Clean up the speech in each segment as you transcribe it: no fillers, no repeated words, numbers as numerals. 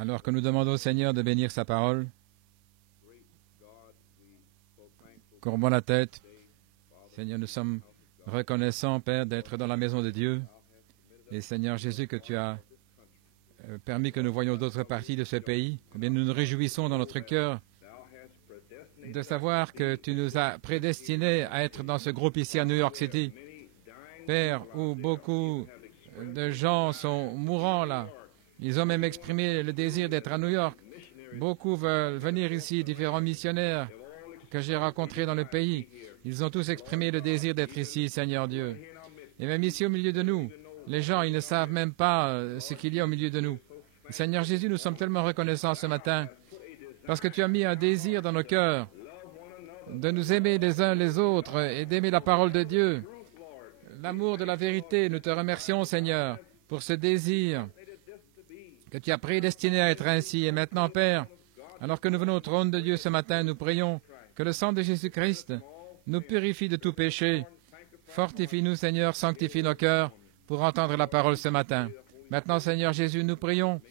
Alors que nous demandons au Seigneur de bénir sa parole, courbons la tête. Seigneur, nous sommes reconnaissants, Père, d'être dans la maison de Dieu. Et Seigneur Jésus, que tu as permis que nous voyions d'autres parties de ce pays, combien nous nous réjouissons dans notre cœur de savoir que tu nous as prédestinés à être dans ce groupe ici à New York City, Père, où beaucoup de gens sont mourants là. Ils ont même exprimé le désir d'être à New York. Beaucoup veulent venir ici, différents missionnaires que j'ai rencontrés dans le pays. Ils ont tous exprimé le désir d'être ici, Seigneur Dieu. Et même ici au milieu de nous, les gens, ils ne savent même pas ce qu'il y a au milieu de nous. Seigneur Jésus, nous sommes tellement reconnaissants ce matin parce que tu as mis un désir dans nos cœurs de nous aimer les uns les autres et d'aimer la parole de Dieu. L'amour de la vérité, nous te remercions, Seigneur, pour ce désir que tu as prédestiné à être ainsi. Et maintenant, Père, alors que nous venons au trône de Dieu ce matin, nous prions que le sang de Jésus-Christ nous purifie de tout péché. Fortifie-nous, Seigneur, sanctifie nos cœurs pour entendre la parole ce matin. Maintenant, Seigneur Jésus, nous prions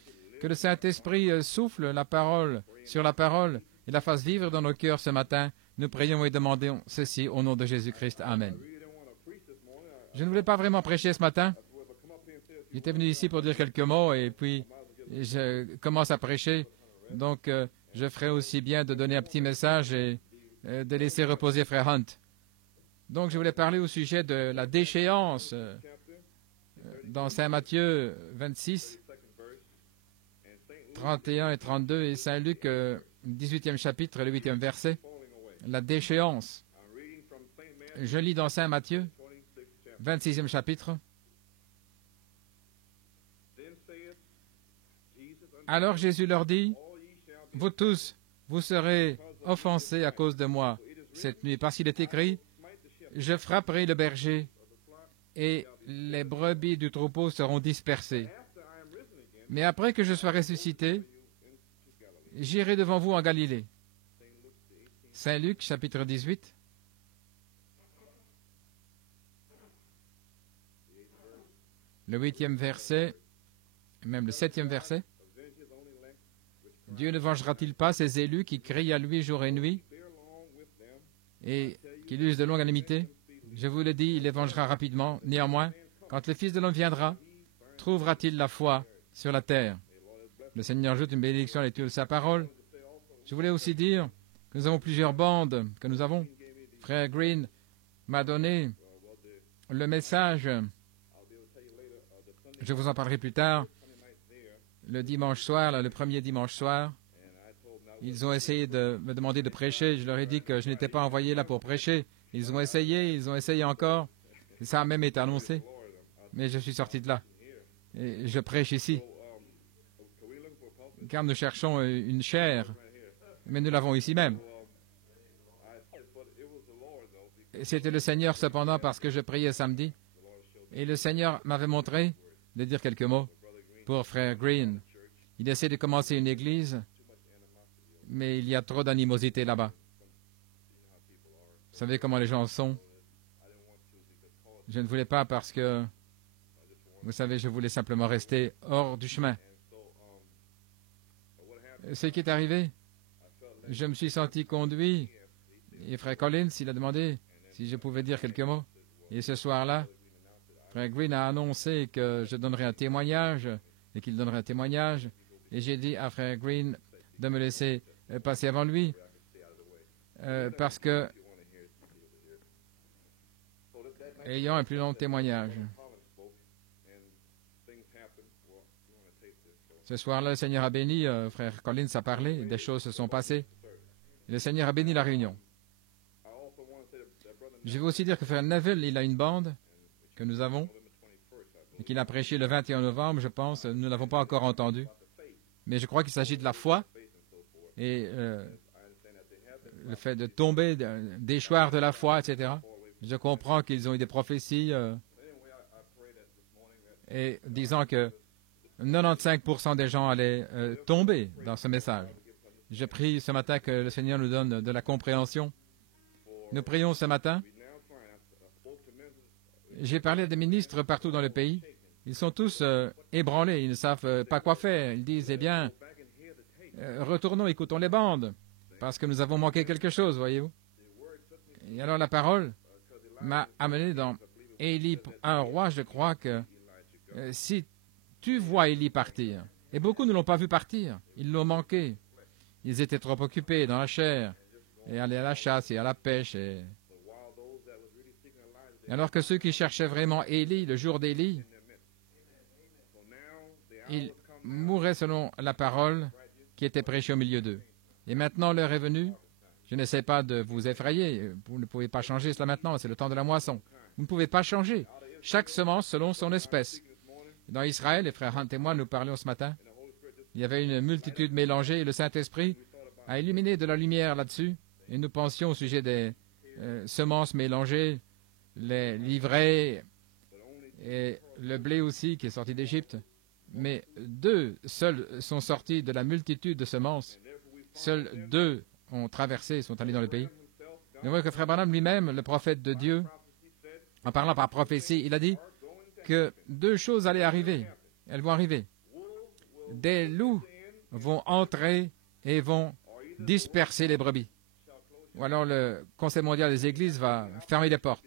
que le Saint-Esprit souffle la parole sur la parole et la fasse vivre dans nos cœurs ce matin. Nous prions et demandons ceci au nom de Jésus-Christ. Amen. Je ne voulais pas vraiment prêcher ce matin. J'étais venu ici pour dire quelques mots et puis je commence à prêcher. Donc, je ferai aussi bien de donner un petit message et de laisser reposer Frère Hunt. Donc, je voulais parler au sujet de la déchéance dans Saint Matthieu 26, 31 et 32 et Saint Luc 18e chapitre, le 8e verset. La déchéance. Je lis dans Saint Matthieu 26e chapitre. Alors Jésus leur dit, « Vous tous, vous serez offensés à cause de moi cette nuit, parce qu'il est écrit, je frapperai le berger et les brebis du troupeau seront dispersées. Mais après que je sois ressuscité, j'irai devant vous en Galilée. » Saint Luc, chapitre 18. Le 8e verset, même le 7e verset. Dieu ne vengera-t-il pas ses élus qui crient à lui jour et nuit et qui usent de longanimité? Je vous le dis, il les vengera rapidement. Néanmoins, quand le Fils de l'homme viendra, trouvera-t-il la foi sur la terre? Le Seigneur ajoute une bénédiction à la lecture de sa parole. Je voulais aussi dire que nous avons plusieurs bandes que nous avons. Frère Green m'a donné le message, je vous en parlerai plus tard, le dimanche soir, là, le premier dimanche soir. Ils ont essayé de me demander de prêcher. Je leur ai dit que je n'étais pas envoyé là pour prêcher. Ils ont essayé encore. Et ça a même été annoncé. Mais je suis sorti de là. Et je prêche ici. Car nous cherchons une chair. Mais nous l'avons ici même. C'était le Seigneur cependant parce que je priais samedi. Et le Seigneur m'avait montré de dire quelques mots pour Frère Green. Il essaie de commencer une église, mais il y a trop d'animosité là-bas. Vous savez comment les gens sont. Je ne voulais pas parce que, vous savez, je voulais simplement rester hors du chemin. Ce qui est arrivé, je me suis senti conduit, et Frère Collins, il a demandé si je pouvais dire quelques mots. Et ce soir-là, Frère Green a annoncé que je donnerais un témoignage, et qu'il donnerait un témoignage. Et j'ai dit à Frère Green de me laisser passer avant lui, parce que, ayant un plus long témoignage. Ce soir-là, le Seigneur a béni, Frère Collins a parlé, des choses se sont passées. Et le Seigneur a béni la réunion. Je veux aussi dire que Frère Neville, il a une bande que nous avons, et qu'il a prêché le 21 novembre, je pense. Nous ne l'avons pas encore entendu. Mais je crois qu'il s'agit de la foi et le fait de tomber, d'échoir de la foi, etc. Je comprends qu'ils ont eu des prophéties et disant que 95% des gens allaient tomber dans ce message. Je prie ce matin que le Seigneur nous donne de la compréhension. Nous prions ce matin. J'ai parlé à des ministres partout dans le pays. Ils sont tous ébranlés. Ils ne savent pas quoi faire. Ils disent, eh bien, retournons, écoutons les bandes, parce que nous avons manqué quelque chose, voyez-vous. Et alors la parole m'a amené dans Élie, un roi, je crois que si tu vois Élie partir, et beaucoup ne l'ont pas vu partir, ils l'ont manqué. Ils étaient trop occupés dans la chair, et aller à la chasse et à la pêche. Et alors que ceux qui cherchaient vraiment Élie, le jour d'Élie, ils mouraient selon la parole qui était prêchée au milieu d'eux. Et maintenant l'heure est venue. Je n'essaie pas de vous effrayer. Vous ne pouvez pas changer cela maintenant. C'est le temps de la moisson. Vous ne pouvez pas changer. Chaque semence selon son espèce. Dans Israël, les frères Hunt et moi, nous parlions ce matin. Il y avait une multitude mélangée et le Saint-Esprit a illuminé de la lumière là-dessus. Et nous pensions au sujet des semences mélangées, les livrets et le blé aussi qui est sorti d'Égypte. Mais 2 seuls sont sortis de la multitude de semences. Seuls 2 ont traversé, sont allés dans le pays. Nous voyons que Frère Branham lui-même, le prophète de Dieu, en parlant par prophétie, il a dit que 2 choses allaient arriver. Elles vont arriver. Des loups vont entrer et vont disperser les brebis. Ou alors le Conseil mondial des églises va fermer les portes.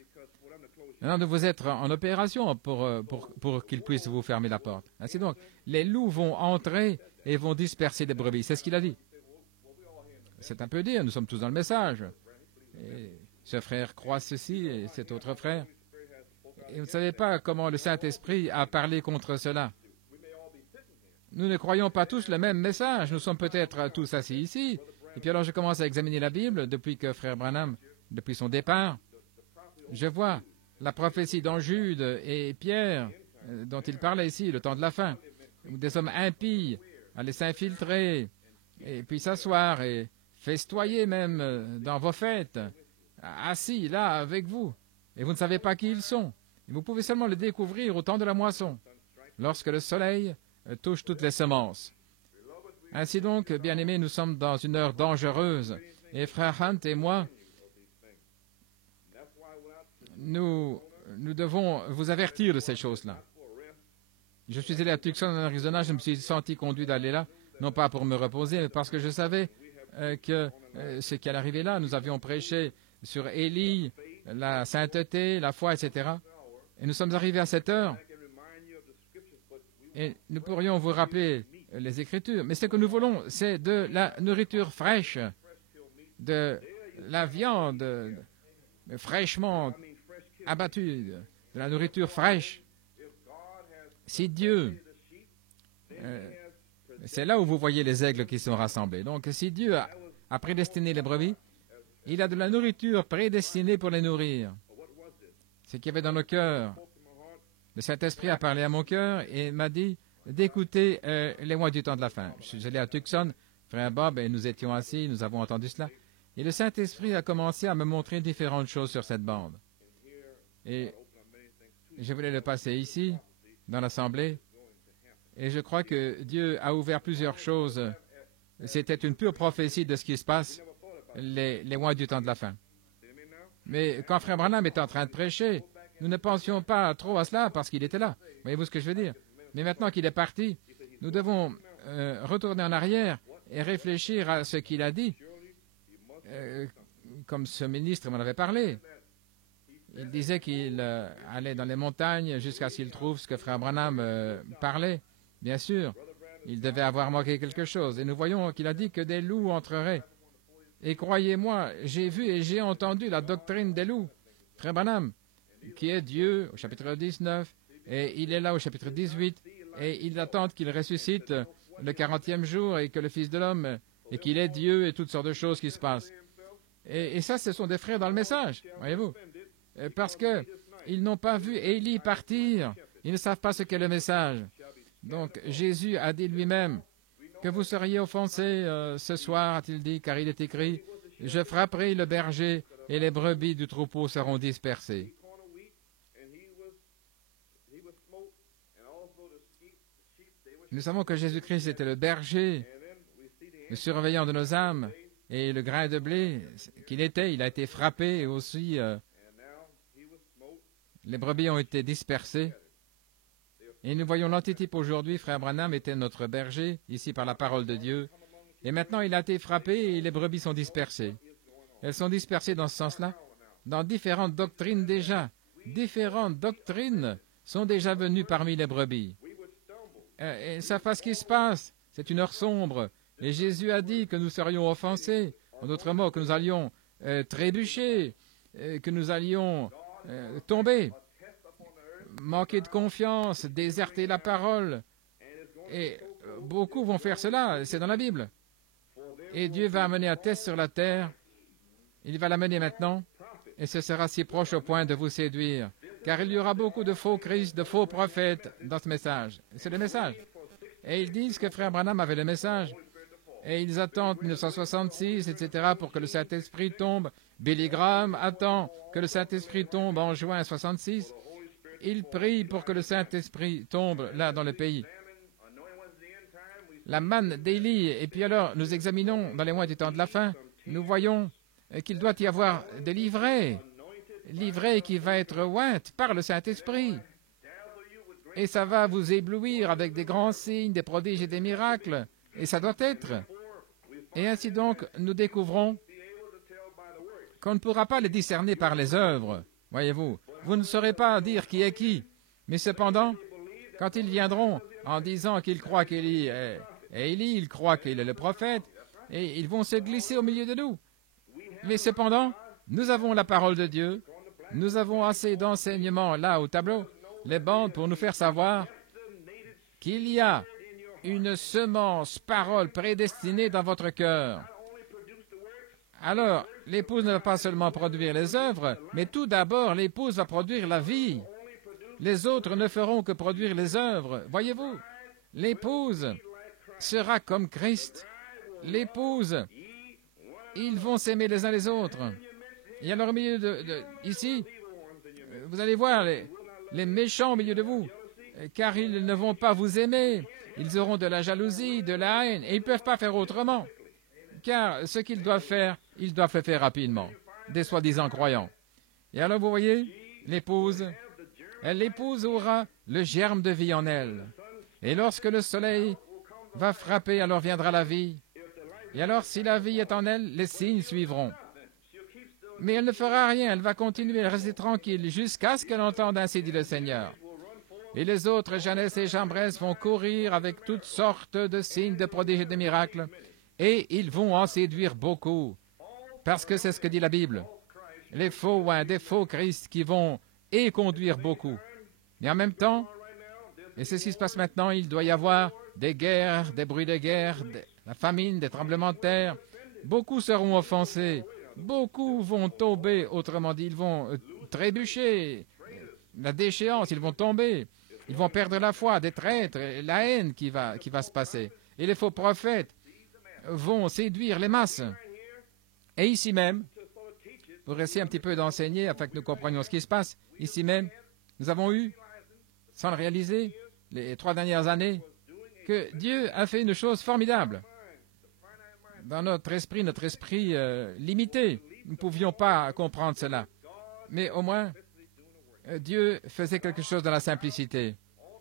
Maintenant, vous êtes en opération pour qu'ils puissent vous fermer la porte. Ainsi donc, les loups vont entrer et vont disperser les brebis. C'est ce qu'il a dit. C'est un peu dire, nous sommes tous dans le message. Et ce frère croit ceci et cet autre frère. Et vous ne savez pas comment le Saint-Esprit a parlé contre cela. Nous ne croyons pas tous le même message. Nous sommes peut-être tous assis ici. Et puis alors je commence à examiner la Bible depuis que Frère Branham, depuis son départ, je vois la prophétie dans Jude et Pierre dont il parlait ici, le temps de la fin, où des hommes impies allaient s'infiltrer et puis s'asseoir et festoyer même dans vos fêtes, assis là avec vous, et vous ne savez pas qui ils sont. Et vous pouvez seulement le découvrir au temps de la moisson, lorsque le soleil touche toutes les semences. Ainsi donc, bien-aimés, nous sommes dans une heure dangereuse, et Frère Hunt et moi, nous devons vous avertir de ces choses-là. Je suis allé à Tucson, en Arizona, je me suis senti conduit d'aller là, non pas pour me reposer, mais parce que je savais que ce qui allait arriver là, nous avions prêché sur Élie, la sainteté, la foi, etc. Et nous sommes arrivés à cette heure, et nous pourrions vous rappeler les Écritures, mais ce que nous voulons, c'est de la nourriture fraîche, de la viande fraîchement abattue, de la nourriture fraîche. Si Dieu, c'est là où vous voyez les aigles qui sont rassemblés. Donc, si Dieu a prédestiné les brebis, il a de la nourriture prédestinée pour les nourrir. Ce qu'il y avait dans nos cœurs. Le Saint-Esprit a parlé à mon cœur et m'a dit d'écouter les mois du temps de la fin. Je suis allé à Tucson, Frère Bob, et nous étions assis, nous avons entendu cela. Et le Saint-Esprit a commencé à me montrer différentes choses sur cette bande. Et je voulais le passer ici, dans l'Assemblée. Et je crois que Dieu a ouvert plusieurs choses. C'était une pure prophétie de ce qui se passe les mois du temps de la fin. Mais quand Frère Branham était en train de prêcher, nous ne pensions pas trop à cela parce qu'il était là. Voyez-vous ce que je veux dire? Mais maintenant qu'il est parti, nous devons retourner en arrière et réfléchir à ce qu'il a dit, comme ce ministre m'en avait parlé. Il disait qu'il allait dans les montagnes jusqu'à ce qu'il trouve ce que Frère Branham parlait. Bien sûr, il devait avoir manqué quelque chose. Et nous voyons qu'il a dit que des loups entreraient. Et croyez-moi, j'ai vu et j'ai entendu la doctrine des loups. Frère Branham, qui est Dieu, au chapitre 19, et il est là au chapitre 18, et il attend qu'il ressuscite le 40e jour, et que le Fils de l'homme, et qu'il est Dieu, et toutes sortes de choses qui se passent. Et ça, ce sont des frères dans le message, voyez-vous. Parce qu'ils n'ont pas vu Élie partir, ils ne savent pas ce qu'est le message. Donc, Jésus a dit lui-même que vous seriez offensés ce soir, a-t-il dit, car il est écrit, « Je frapperai le berger, et les brebis du troupeau seront dispersées. » Nous savons que Jésus-Christ était le berger, le surveillant de nos âmes, et le grain de blé qu'il était, il a été frappé, et aussi les brebis ont été dispersées. Et nous voyons l'antitype aujourd'hui, Frère Branham était notre berger, ici par la parole de Dieu, Et maintenant, il a été frappé et les brebis sont dispersées. Elles sont dispersées dans ce sens-là, dans différentes doctrines déjà. Différentes doctrines sont déjà venues parmi les brebis. Et ne savent pas ce qui se passe. C'est une heure sombre. Et Jésus a dit que nous serions offensés. En d'autres mots, que nous allions trébucher, que nous allions tomber, manquer de confiance, déserter la parole. Et beaucoup vont faire cela, c'est dans la Bible. Et Dieu va amener un test sur la terre. Il va l'amener maintenant, et ce sera si proche au point de vous séduire. Car il y aura beaucoup de faux Christ, de faux prophètes dans ce message. C'est le message. Et ils disent que Frère Branham avait le message. Et ils attendent 1966, etc., pour que le Saint-Esprit tombe. Billy Graham attend que le Saint-Esprit tombe en juin 66. Il prie pour que le Saint-Esprit tombe là dans le pays. La manne d'Élie. Et puis alors, nous examinons dans les mois du temps de la fin, nous voyons qu'il doit y avoir des livrets qui va être oint par le Saint-Esprit. Et ça va vous éblouir avec des grands signes, des prodiges et des miracles. Et ça doit être. Et ainsi donc, nous découvrons qu'on ne pourra pas les discerner par les œuvres. Voyez-vous, vous ne saurez pas dire qui est qui. Mais cependant, quand ils viendront en disant qu'ils croient qu'Élie est Élie, ils croient qu'il est le prophète, et ils vont se glisser au milieu de nous. Mais cependant, nous avons la parole de Dieu, nous avons assez d'enseignements là au tableau, les bandes pour nous faire savoir qu'il y a une semence parole prédestinée dans votre cœur. Alors, l'épouse ne va pas seulement produire les œuvres, mais tout d'abord, l'épouse va produire la vie. Les autres ne feront que produire les œuvres. Voyez-vous, l'épouse sera comme Christ. L'épouse, ils vont s'aimer les uns les autres. Et alors, au milieu ici, vous allez voir les méchants au milieu de vous, car ils ne vont pas vous aimer. Ils auront de la jalousie, de la haine, et ils ne peuvent pas faire autrement. Car ce qu'ils doivent faire, ils doivent le faire rapidement, des soi-disant croyants. Et alors, vous voyez, l'épouse aura le germe de vie en elle. Et lorsque le soleil va frapper, alors viendra la vie. Et alors, si la vie est en elle, les signes suivront. Mais elle ne fera rien, elle va continuer à rester tranquille jusqu'à ce qu'elle entende ainsi dit le Seigneur. Et les autres, Jeannès et Jambres, vont courir avec toutes sortes de signes, de prodiges et de miracles. Et ils vont en séduire beaucoup. Parce que c'est ce que dit la Bible. Les faux oins, des faux Christ qui vont et conduire beaucoup. Mais en même temps, et c'est ce qui se passe maintenant, il doit y avoir des guerres, des bruits de guerre, la famine, des tremblements de terre. Beaucoup seront offensés. Beaucoup vont tomber, autrement dit, ils vont trébucher. La déchéance, ils vont tomber. Ils vont perdre la foi, des traîtres, la haine qui va se passer. Et les faux prophètes vont séduire les masses. Et ici même, pour essayer un petit peu d'enseigner afin que nous comprenions ce qui se passe, ici même, nous avons eu, sans le réaliser, les 3 dernières années, que Dieu a fait une chose formidable. Dans notre esprit limité, nous ne pouvions pas comprendre cela. Mais au moins, Dieu faisait quelque chose dans la simplicité.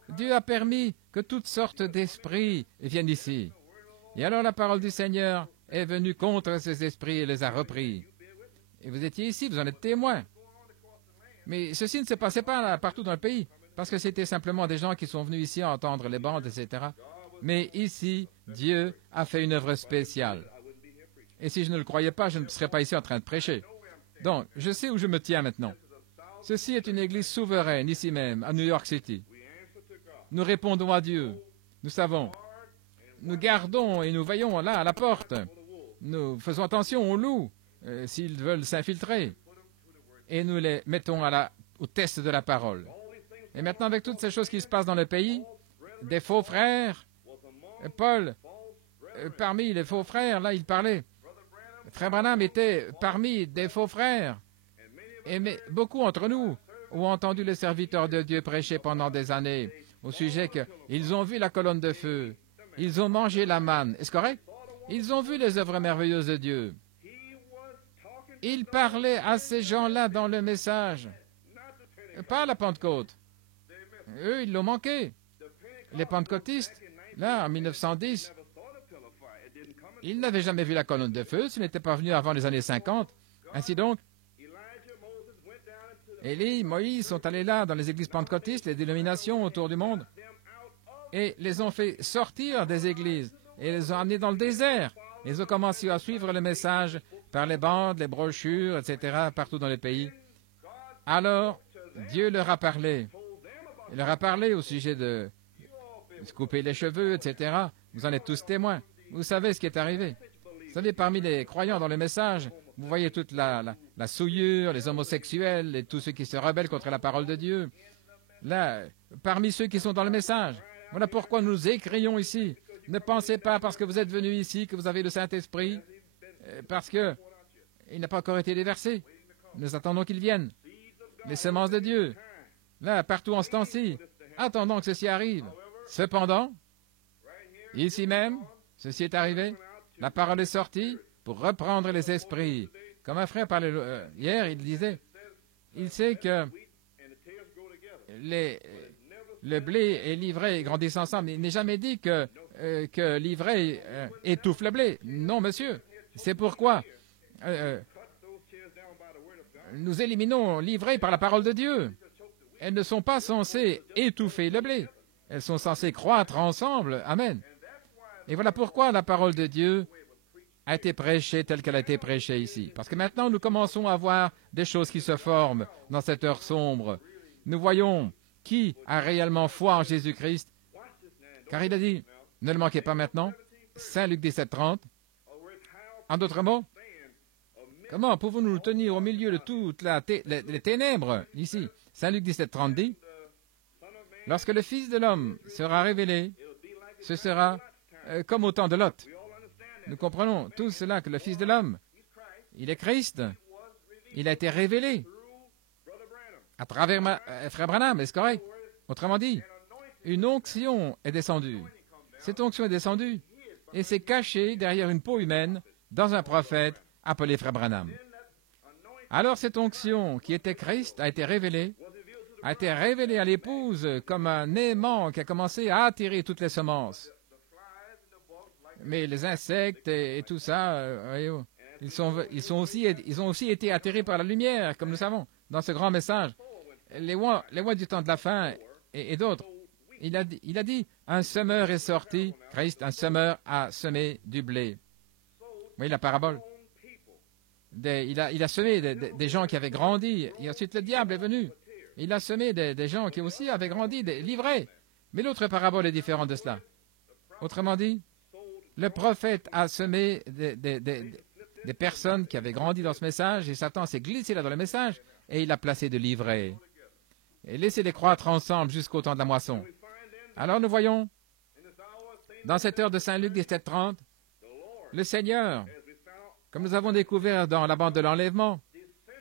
Dieu a permis que toutes sortes d'esprits viennent ici. Et alors la parole du Seigneur est venue contre ces esprits et les a repris. Et vous étiez ici, vous en êtes témoins. Mais ceci ne se passait pas là, partout dans le pays, parce que c'était simplement des gens qui sont venus ici entendre les bandes, etc. Mais ici, Dieu a fait une œuvre spéciale. Et si je ne le croyais pas, je ne serais pas ici en train de prêcher. Donc, je sais où je me tiens maintenant. Ceci est une église souveraine, ici même, à New York City. Nous répondons à Dieu. Nous savons. Nous gardons et nous veillons là, à la porte. Nous faisons attention aux loups, s'ils veulent s'infiltrer. Et nous les mettons au test de la parole. Et maintenant, avec toutes ces choses qui se passent dans le pays, des faux frères, Paul, parmi les faux frères, là, il parlait. Frère Branham était parmi des faux frères. Et mais beaucoup d'entre nous ont entendu les serviteurs de Dieu prêcher pendant des années au sujet qu'ils ont vu la colonne de feu, ils ont mangé la manne. Est-ce correct? Ils ont vu les œuvres merveilleuses de Dieu. Il parlait à ces gens-là dans le message, pas à la Pentecôte. Eux, ils l'ont manqué. Les pentecôtistes, là, en 1910, Il n'avait jamais vu la colonne de feu, ce n'était pas venu avant les années 50. Ainsi donc, Élie, Moïse sont allés là dans les églises pentecôtistes, les dénominations autour du monde, et les ont fait sortir des églises et les ont amenés dans le désert. Ils ont commencé à suivre le message par les bandes, les brochures, etc., partout dans les pays. Alors, Dieu leur a parlé. Il leur a parlé au sujet de se couper les cheveux, etc. Vous en êtes tous témoins. Vous savez ce qui est arrivé. Vous savez, parmi les croyants dans le message, vous voyez toute la souillure, les homosexuels et tous ceux qui se rebellent contre la parole de Dieu. Là, parmi ceux qui sont dans le message, voilà pourquoi nous écrions ici. Ne pensez pas parce que vous êtes venus ici que vous avez le Saint-Esprit, parce qu'il n'a pas encore été déversé. Nous attendons qu'il vienne. Les semences de Dieu, là, partout en ce temps-ci, attendons que ceci arrive. Cependant, ici même, ceci est arrivé. La parole est sortie pour reprendre les esprits. Comme un frère parlait hier, il disait, il sait que le blé et l'ivraie grandissent ensemble. Il n'est jamais dit que l'ivraie étouffe le blé. Non, monsieur. C'est pourquoi nous éliminons l'ivraie par la parole de Dieu. Elles ne sont pas censées étouffer le blé. Elles sont censées croître ensemble. Amen. Et voilà pourquoi la parole de Dieu a été prêchée telle qu'elle a été prêchée ici. Parce que maintenant, nous commençons à voir des choses qui se forment dans cette heure sombre. Nous voyons qui a réellement foi en Jésus-Christ. Car il a dit, ne le manquez pas maintenant, Saint Luc 17, 30. En d'autres mots, comment pouvons-nous nous tenir au milieu de toutes les ténèbres ici? Saint Luc 17, 30 dit, lorsque le Fils de l'homme sera révélé, ce sera comme au temps de Lot. Nous comprenons tout cela que le Fils de l'homme, il est Christ, il a été révélé à travers Frère Branham, est-ce correct? Autrement dit, une onction est descendue. Cette onction est descendue et s'est cachée derrière une peau humaine dans un prophète appelé Frère Branham. Alors cette onction qui était Christ a été révélée à l'épouse comme un aimant qui a commencé à attirer toutes les semences. Mais les insectes et tout ça, ils ont aussi été attirés par la lumière, comme nous savons, dans ce grand message. Les mois du temps de la fin et d'autres, il a dit, un semeur est sorti, Christ, un semeur a semé du blé. Oui, la parabole. Il a semé des gens qui avaient grandi, et ensuite le diable est venu. Il a semé des gens qui aussi avaient grandi, des livrés. Mais l'autre parabole est différente de cela. Autrement dit, le prophète a semé des personnes qui avaient grandi dans ce message, et Satan s'est glissé là dans le message, et il a placé de livrés. Et laissez-les croître ensemble jusqu'au temps de la moisson. Alors nous voyons, dans cette heure de Saint Luc 17:30, le Seigneur, comme nous avons découvert dans la bande de l'enlèvement,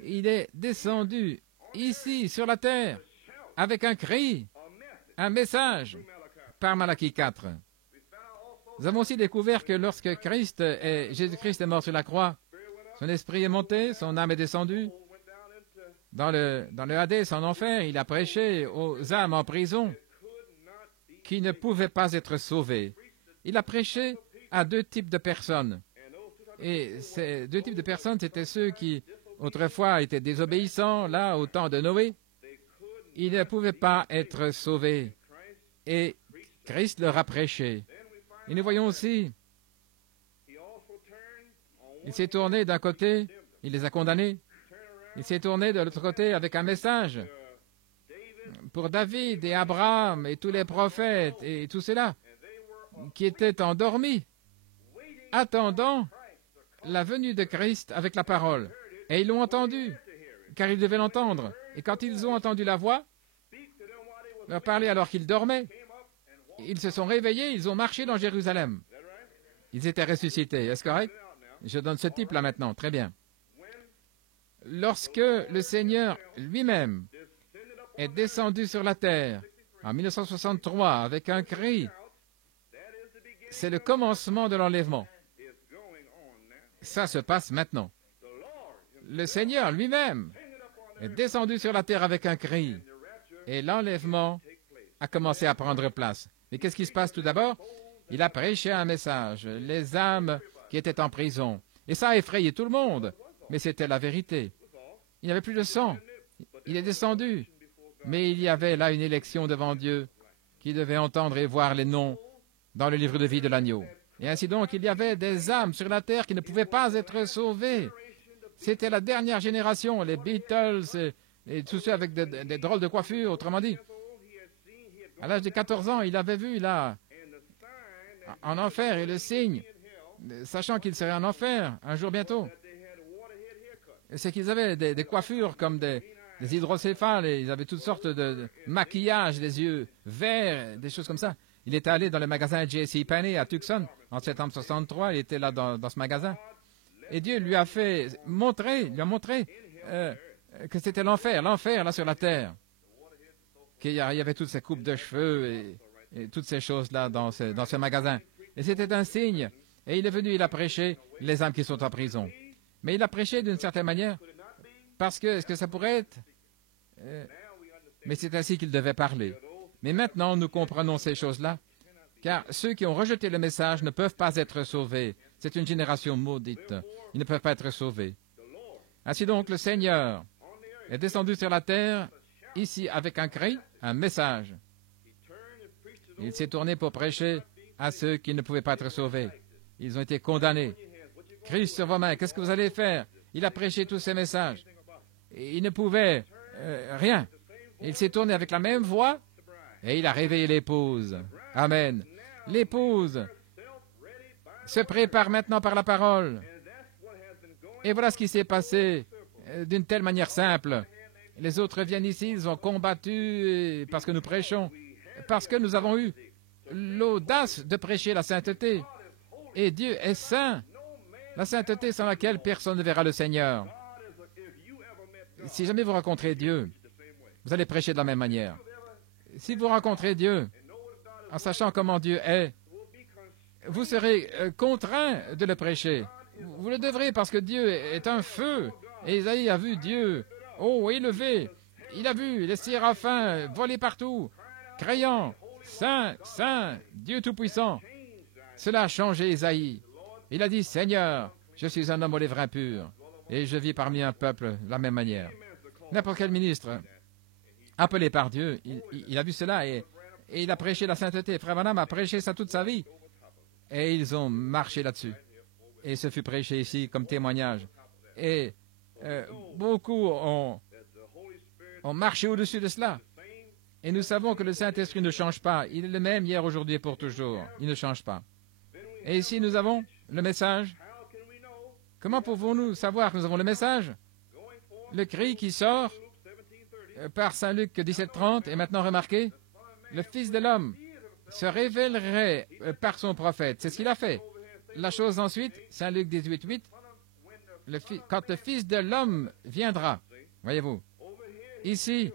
il est descendu ici sur la terre avec un cri, un message, par Malachie 4. Nous avons aussi découvert que lorsque Jésus-Christ est mort sur la croix, son esprit est monté, son âme est descendue. Dans le Hadès, en enfer, il a prêché aux âmes en prison qui ne pouvaient pas être sauvées. Il a prêché à deux types de personnes. Et ces deux types de personnes, c'était ceux qui, autrefois, étaient désobéissants, là, au temps de Noé. Ils ne pouvaient pas être sauvés. Et Christ leur a prêché. Et nous voyons aussi, il s'est tourné d'un côté, il les a condamnés. Il s'est tourné de l'autre côté avec un message pour David et Abraham et tous les prophètes et tout cela qui étaient endormis, attendant la venue de Christ avec la parole. Et ils l'ont entendu, car ils devaient l'entendre. Et quand ils ont entendu la voix, leur parler alors qu'ils dormaient, ils se sont réveillés, ils ont marché dans Jérusalem. Ils étaient ressuscités, est-ce correct? Je donne ce type-là maintenant, très bien. Lorsque le Seigneur lui-même est descendu sur la terre en 1963 avec un cri, c'est le commencement de l'enlèvement. Ça se passe maintenant. Le Seigneur lui-même est descendu sur la terre avec un cri et l'enlèvement a commencé à prendre place. Mais qu'est-ce qui se passe tout d'abord? Il a prêché un message. Les âmes qui était en prison. Et ça a effrayé tout le monde. Mais c'était la vérité. Il n'y avait plus de sang. Il est descendu. Mais il y avait là une élection devant Dieu qui devait entendre et voir les noms dans le livre de vie de l'agneau. Et ainsi donc, il y avait des âmes sur la terre qui ne pouvaient pas être sauvées. C'était la dernière génération, les Beatles et tous ceux avec des drôles de coiffures, autrement dit. À l'âge de 14 ans, il avait vu là, en enfer, et le signe, sachant qu'il serait en enfer un jour bientôt. C'est qu'ils avaient des coiffures comme des hydrocéphales, et ils avaient toutes sortes de maquillage, des yeux verts, des choses comme ça. Il était allé dans le magasin J.C. Penney à Tucson en septembre 63. Il était là dans ce magasin. Et Dieu lui a montré que c'était l'enfer là sur la terre. Qu'il y avait toutes ces coupes de cheveux et toutes ces choses-là dans ce magasin. Et c'était un signe. Et il est venu, il a prêché les âmes qui sont en prison. Mais il a prêché d'une certaine manière parce que, est-ce que ça pourrait être mais c'est ainsi qu'il devait parler. Mais maintenant, nous comprenons ces choses-là, car ceux qui ont rejeté le message ne peuvent pas être sauvés. C'est une génération maudite. Ils ne peuvent pas être sauvés. Ainsi donc, le Seigneur est descendu sur la terre, ici, avec un cri, un message. Il s'est tourné pour prêcher à ceux qui ne pouvaient pas être sauvés. Ils ont été condamnés. Christ sur vos mains, qu'est-ce que vous allez faire? Il a prêché tous ces messages. Et il ne pouvait rien. Il s'est tourné avec la même voix et il a réveillé l'épouse. Amen. L'épouse se prépare maintenant par la parole. Et voilà ce qui s'est passé d'une telle manière simple. Les autres viennent ici, ils ont combattu parce que nous prêchons, parce que nous avons eu l'audace de prêcher la sainteté. Et Dieu est saint. La sainteté sans laquelle personne ne verra le Seigneur. Si jamais vous rencontrez Dieu, vous allez prêcher de la même manière. Si vous rencontrez Dieu, en sachant comment Dieu est, vous serez contraint de le prêcher. Vous le devrez parce que Dieu est un feu. Et Isaïe a vu Dieu, haut élevé. Il a vu les séraphins voler partout, criant, Saint, Saint, Dieu Tout-Puissant. Cela a changé Isaïe. Il a dit, Seigneur, je suis un homme aux lèvres impures et je vis parmi un peuple de la même manière. N'importe quel ministre appelé par Dieu, il a vu cela et il a prêché la sainteté. Frère Branham a prêché ça toute sa vie. Et ils ont marché là-dessus. Et ce fut prêché ici comme témoignage. Et beaucoup ont marché au-dessus de cela. Et nous savons que le Saint-Esprit ne change pas. Il est le même hier, aujourd'hui et pour toujours. Il ne change pas. Et ici, nous avons le message. Comment pouvons-nous savoir que nous avons le message? Le cri qui sort par Saint Luc 17:30 est maintenant remarqué. Le Fils de l'homme se révélerait par son prophète. C'est ce qu'il a fait. La chose ensuite, Saint Luc 18:8, quand le Fils de l'homme viendra, voyez-vous, ici,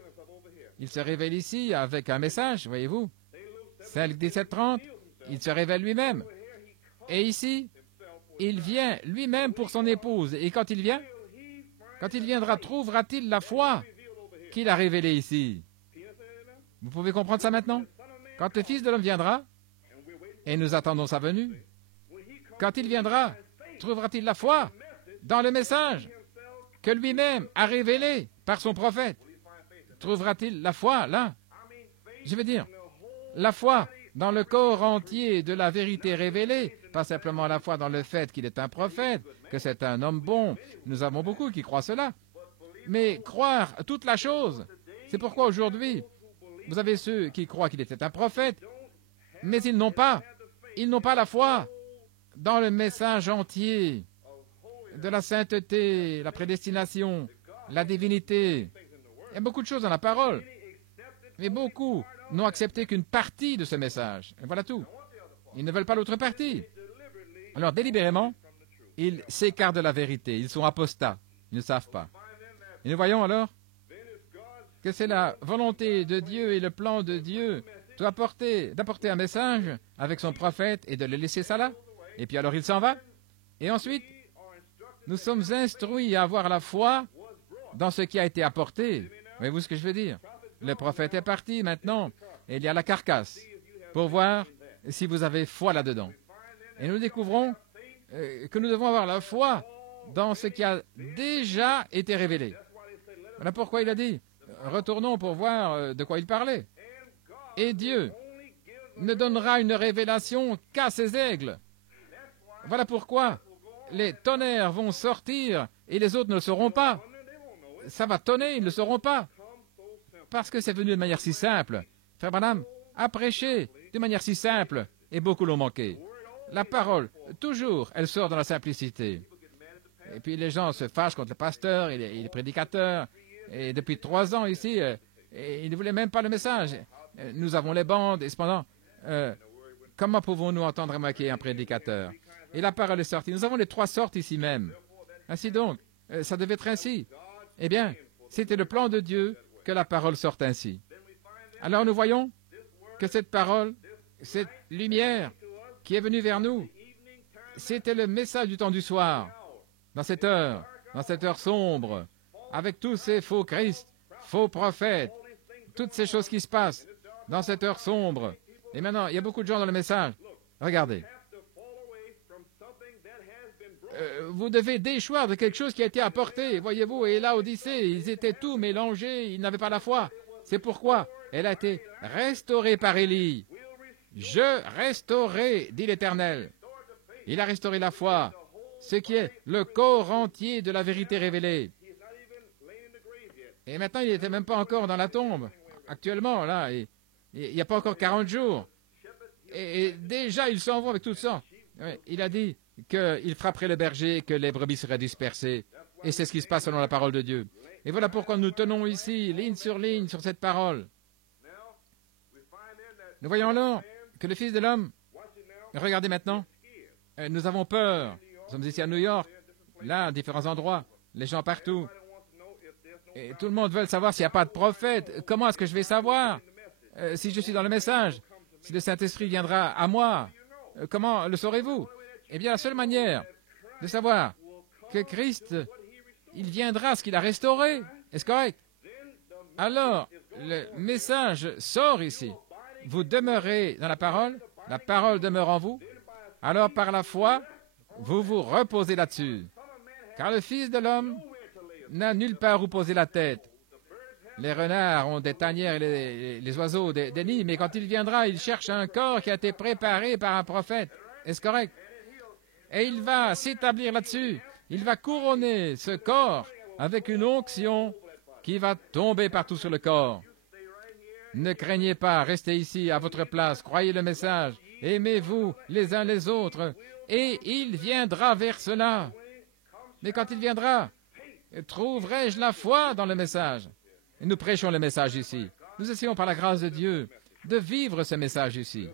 il se révèle ici avec un message, voyez-vous. Saint Luc 17:30, il se révèle lui-même. Et ici, il vient lui-même pour son épouse. Et quand il viendra, trouvera-t-il la foi qu'il a révélée ici? Vous pouvez comprendre ça maintenant? Quand le Fils de l'homme viendra, et nous attendons sa venue, quand il viendra, trouvera-t-il la foi dans le message que lui-même a révélé par son prophète? Trouvera-t-il la foi là? Je veux dire, la foi dans le corps entier de la vérité révélée, pas simplement la foi dans le fait qu'il est un prophète, que c'est un homme bon. Nous avons beaucoup qui croient cela. Mais croire toute la chose, c'est pourquoi aujourd'hui, vous avez ceux qui croient qu'il était un prophète, mais ils n'ont pas la foi dans le message entier de la sainteté, la prédestination, la divinité. Il y a beaucoup de choses dans la parole, mais beaucoup n'ont accepté qu'une partie de ce message. Et voilà tout. Ils ne veulent pas l'autre partie. Alors, délibérément, ils s'écartent de la vérité. Ils sont apostats. Ils ne savent pas. Et nous voyons alors que c'est la volonté de Dieu et le plan de Dieu d'apporter un message avec son prophète et de le laisser ça là. Et puis alors il s'en va. Et ensuite, nous sommes instruits à avoir la foi dans ce qui a été apporté. Voyez-vous ce que je veux dire? Le prophète est parti maintenant, et il y a la carcasse pour voir si vous avez foi là-dedans. Et nous découvrons que nous devons avoir la foi dans ce qui a déjà été révélé. Voilà pourquoi il a dit, retournons pour voir de quoi il parlait. Et Dieu ne donnera une révélation qu'à ses aigles. Voilà pourquoi les tonnerres vont sortir et les autres ne le sauront pas. Ça va tonner, ils ne le sauront pas. Parce que c'est venu de manière si simple. Frère Branham a prêché de manière si simple et beaucoup l'ont manqué. La parole, toujours, elle sort dans la simplicité. Et puis les gens se fâchent contre le pasteur et les prédicateurs. Et depuis 3 ans ici, ils ne voulaient même pas le message. Nous avons les bandes et cependant, comment pouvons-nous entendre manquer un prédicateur? Et la parole est sortie. Nous avons les 3 sortes ici même. Ainsi donc, ça devait être ainsi. Eh bien, c'était le plan de Dieu que la parole sorte ainsi. Alors nous voyons que cette parole, cette lumière qui est venue vers nous, c'était le message du temps du soir, dans cette heure sombre, avec tous ces faux Christ, faux prophètes, toutes ces choses qui se passent dans cette heure sombre. Et maintenant, il y a beaucoup de gens dans le message. Regardez. Vous devez déchoir de quelque chose qui a été apporté, voyez-vous, et là, Odyssée, ils étaient tous mélangés, ils n'avaient pas la foi. C'est pourquoi elle a été restaurée par Élie. Je restaurerai, dit l'Éternel. Il a restauré la foi, ce qui est le corps entier de la vérité révélée. Et maintenant, il n'était même pas encore dans la tombe. Actuellement, là, il n'y a pas encore 40 jours. Et déjà, ils s'en vont avec tout ça. Il a dit qu'il frapperait le berger, que les brebis seraient dispersées. Et c'est ce qui se passe selon la parole de Dieu. Et voilà pourquoi nous tenons ici, ligne sur cette parole. Nous voyons alors que le Fils de l'homme, regardez maintenant, nous avons peur. Nous sommes ici à New York, là, à différents endroits, les gens partout. Et tout le monde veut savoir s'il n'y a pas de prophète. Comment est-ce que je vais savoir si je suis dans le message? Si le Saint-Esprit viendra à moi, comment le saurez-vous? Eh bien, la seule manière de savoir que Christ, il viendra ce qu'il a restauré. Est-ce correct? Alors, le message sort ici. Vous demeurez dans la parole demeure en vous. Alors, par la foi, vous vous reposez là-dessus. Car le Fils de l'homme n'a nulle part où poser la tête. Les renards ont des tanières et les oiseaux des nids, mais quand il viendra, il cherche un corps qui a été préparé par un prophète. Est-ce correct? Et il va s'établir là-dessus. Il va couronner ce corps avec une onction qui va tomber partout sur le corps. Ne craignez pas, restez ici à votre place, croyez le message, aimez-vous les uns les autres, et il viendra vers cela. Mais quand il viendra, trouverai-je la foi dans le message? Et nous prêchons le message ici. Nous essayons par la grâce de Dieu de vivre ce message ici.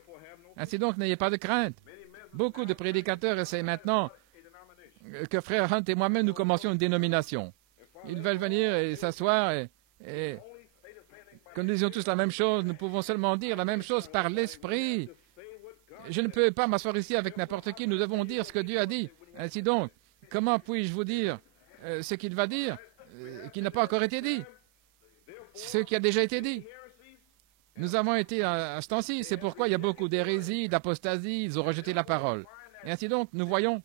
Ainsi donc, n'ayez pas de crainte. Beaucoup de prédicateurs essaient maintenant que Frère Hunt et moi-même nous commencions une dénomination. Ils veulent venir et s'asseoir et comme nous disions tous la même chose, nous pouvons seulement dire la même chose par l'Esprit. Je ne peux pas m'asseoir ici avec n'importe qui, nous devons dire ce que Dieu a dit. Ainsi donc, comment puis-je vous dire ce qu'il va dire, qui n'a pas encore été dit? Ce qui a déjà été dit. Nous avons été à ce temps-ci, c'est pourquoi il y a beaucoup d'hérésies, d'apostasies, ils ont rejeté la parole. Et ainsi donc, nous voyons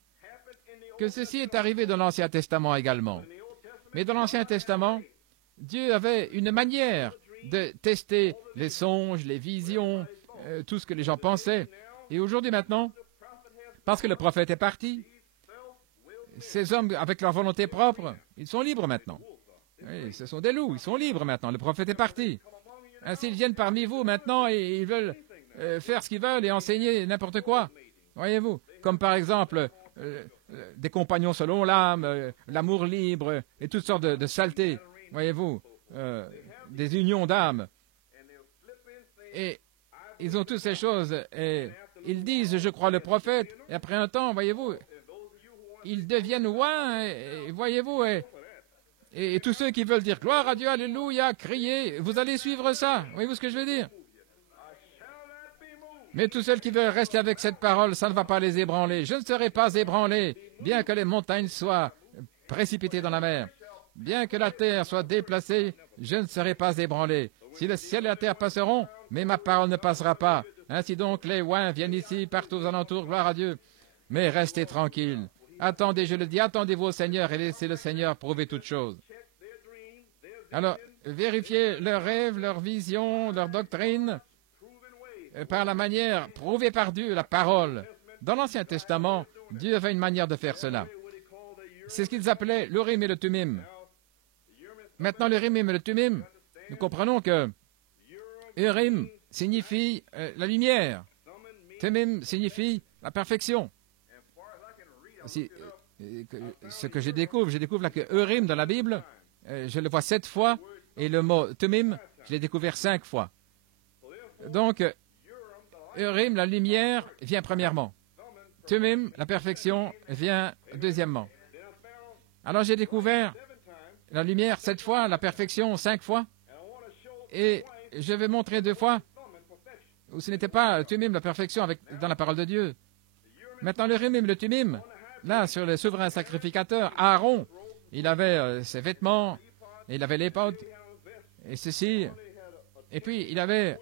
que ceci est arrivé dans l'Ancien Testament également. Mais dans l'Ancien Testament, Dieu avait une manière de tester les songes, les visions, tout ce que les gens pensaient. Et aujourd'hui maintenant, parce que le prophète est parti, ces hommes, avec leur volonté propre, ils sont libres maintenant. Oui, ce sont des loups, ils sont libres maintenant, le prophète est parti. Ainsi, ils viennent parmi vous maintenant et ils veulent faire ce qu'ils veulent et enseigner n'importe quoi. Voyez-vous, comme par exemple des compagnons selon l'âme, l'amour libre et toutes sortes de saletés. Voyez-vous, des unions d'âme. Et ils ont toutes ces choses et ils disent, je crois le prophète, et après un temps, voyez-vous, ils deviennent ouins, et voyez-vous, et tous ceux qui veulent dire gloire à Dieu, alléluia, crier, vous allez suivre ça. Voyez-vous ce que je veux dire? Mais tous ceux qui veulent rester avec cette parole, ça ne va pas les ébranler. Je ne serai pas ébranlé, bien que les montagnes soient précipitées dans la mer. Bien que la terre soit déplacée, je ne serai pas ébranlé. Si le ciel et la terre passeront, mais ma parole ne passera pas. Ainsi donc, les ouins viennent ici, partout aux alentours, gloire à Dieu. Mais restez tranquilles. Attendez, je le dis, attendez-vous au Seigneur et laissez le Seigneur prouver toutes choses. Alors, vérifiez leurs rêves, leurs visions, leurs doctrines par la manière prouvée par Dieu, la parole. Dans l'Ancien Testament, Dieu avait une manière de faire cela. C'est ce qu'ils appelaient l'Urim et le Thummim. Maintenant, l'Urim et le Thummim, nous comprenons que Urim signifie la lumière. Thummim signifie la perfection. Ce que je découvre là que Urim dans la Bible, je le vois 7 fois, et le mot Thummim, je l'ai découvert 5 fois. Donc, Urim, la lumière, vient premièrement. Thummim, la perfection, vient deuxièmement. Alors j'ai découvert la lumière 7 fois, la perfection 5 fois, et je vais montrer 2 fois où ce n'était pas Thummim, la perfection dans la parole de Dieu. Maintenant, le Urim et le Thummim, là, sur le souverain sacrificateur, Aaron, il avait ses vêtements, et il avait l'éphod, et ceci, et puis il avait,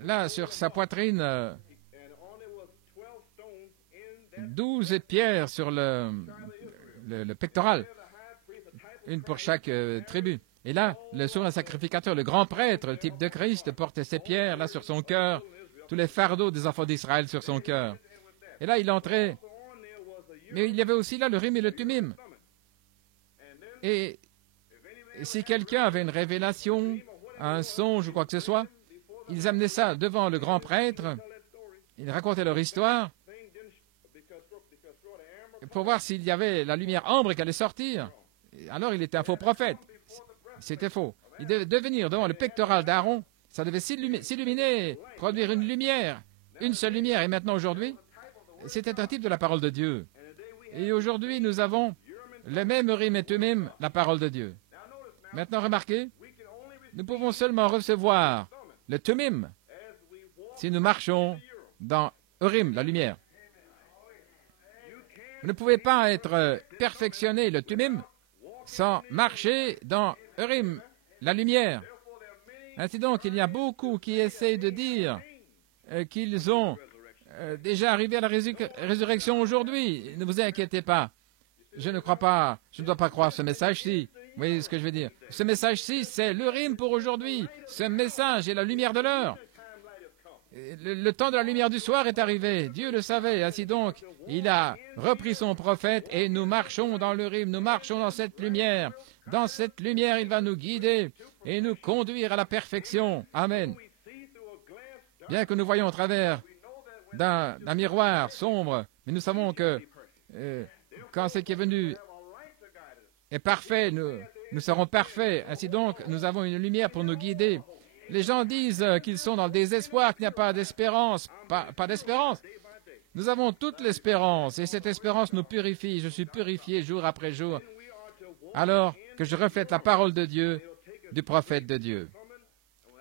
là, sur sa poitrine, 12 pierres sur le pectoral, une pour chaque tribu. Et là, le souverain sacrificateur, le grand prêtre, le type de Christ, portait ces pierres là sur son cœur, tous les fardeaux des enfants d'Israël sur son cœur. Et là, il entrait. Mais il y avait aussi là le Urim et le Thummim. Et si quelqu'un avait une révélation, un songe ou quoi que ce soit, ils amenaient ça devant le grand prêtre, ils racontaient leur histoire, pour voir s'il y avait la lumière ambre qui allait sortir. Alors il était un faux prophète. C'était faux. Il devait venir devant le pectoral d'Aaron. Ça devait s'illuminer, produire une lumière, une seule lumière. Et maintenant, aujourd'hui, c'était un type de la parole de Dieu. Et aujourd'hui, nous avons le même Urim et Thummim, la parole de Dieu. Maintenant, remarquez, nous pouvons seulement recevoir le Thummim si nous marchons dans Urim, la lumière. Vous ne pouvez pas être perfectionné, le Thummim, sans marcher dans Urim, la lumière. Ainsi donc, il y a beaucoup qui essayent de dire qu'ils ont déjà arrivé à la résurrection aujourd'hui. Ne vous inquiétez pas. Je ne crois pas, je ne dois pas croire ce message-ci. Vous voyez ce que je veux dire? Ce message-ci, c'est l'Urim pour aujourd'hui. Ce message est la lumière de l'heure. Le temps de la lumière du soir est arrivé. Dieu le savait. Ainsi donc, il a repris son prophète et nous marchons dans l'Urim. Nous marchons dans cette lumière. Dans cette lumière, il va nous guider et nous conduire à la perfection. Amen. Bien que nous voyons au travers d'un miroir sombre, mais nous savons que quand ce qui est venu est parfait, nous serons parfaits. Ainsi donc, nous avons une lumière pour nous guider. Les gens disent qu'ils sont dans le désespoir, qu'il n'y a pas d'espérance. Pas d'espérance. Nous avons toute l'espérance et cette espérance nous purifie. Je suis purifié jour après jour. Alors que je reflète la parole de Dieu, du prophète de Dieu.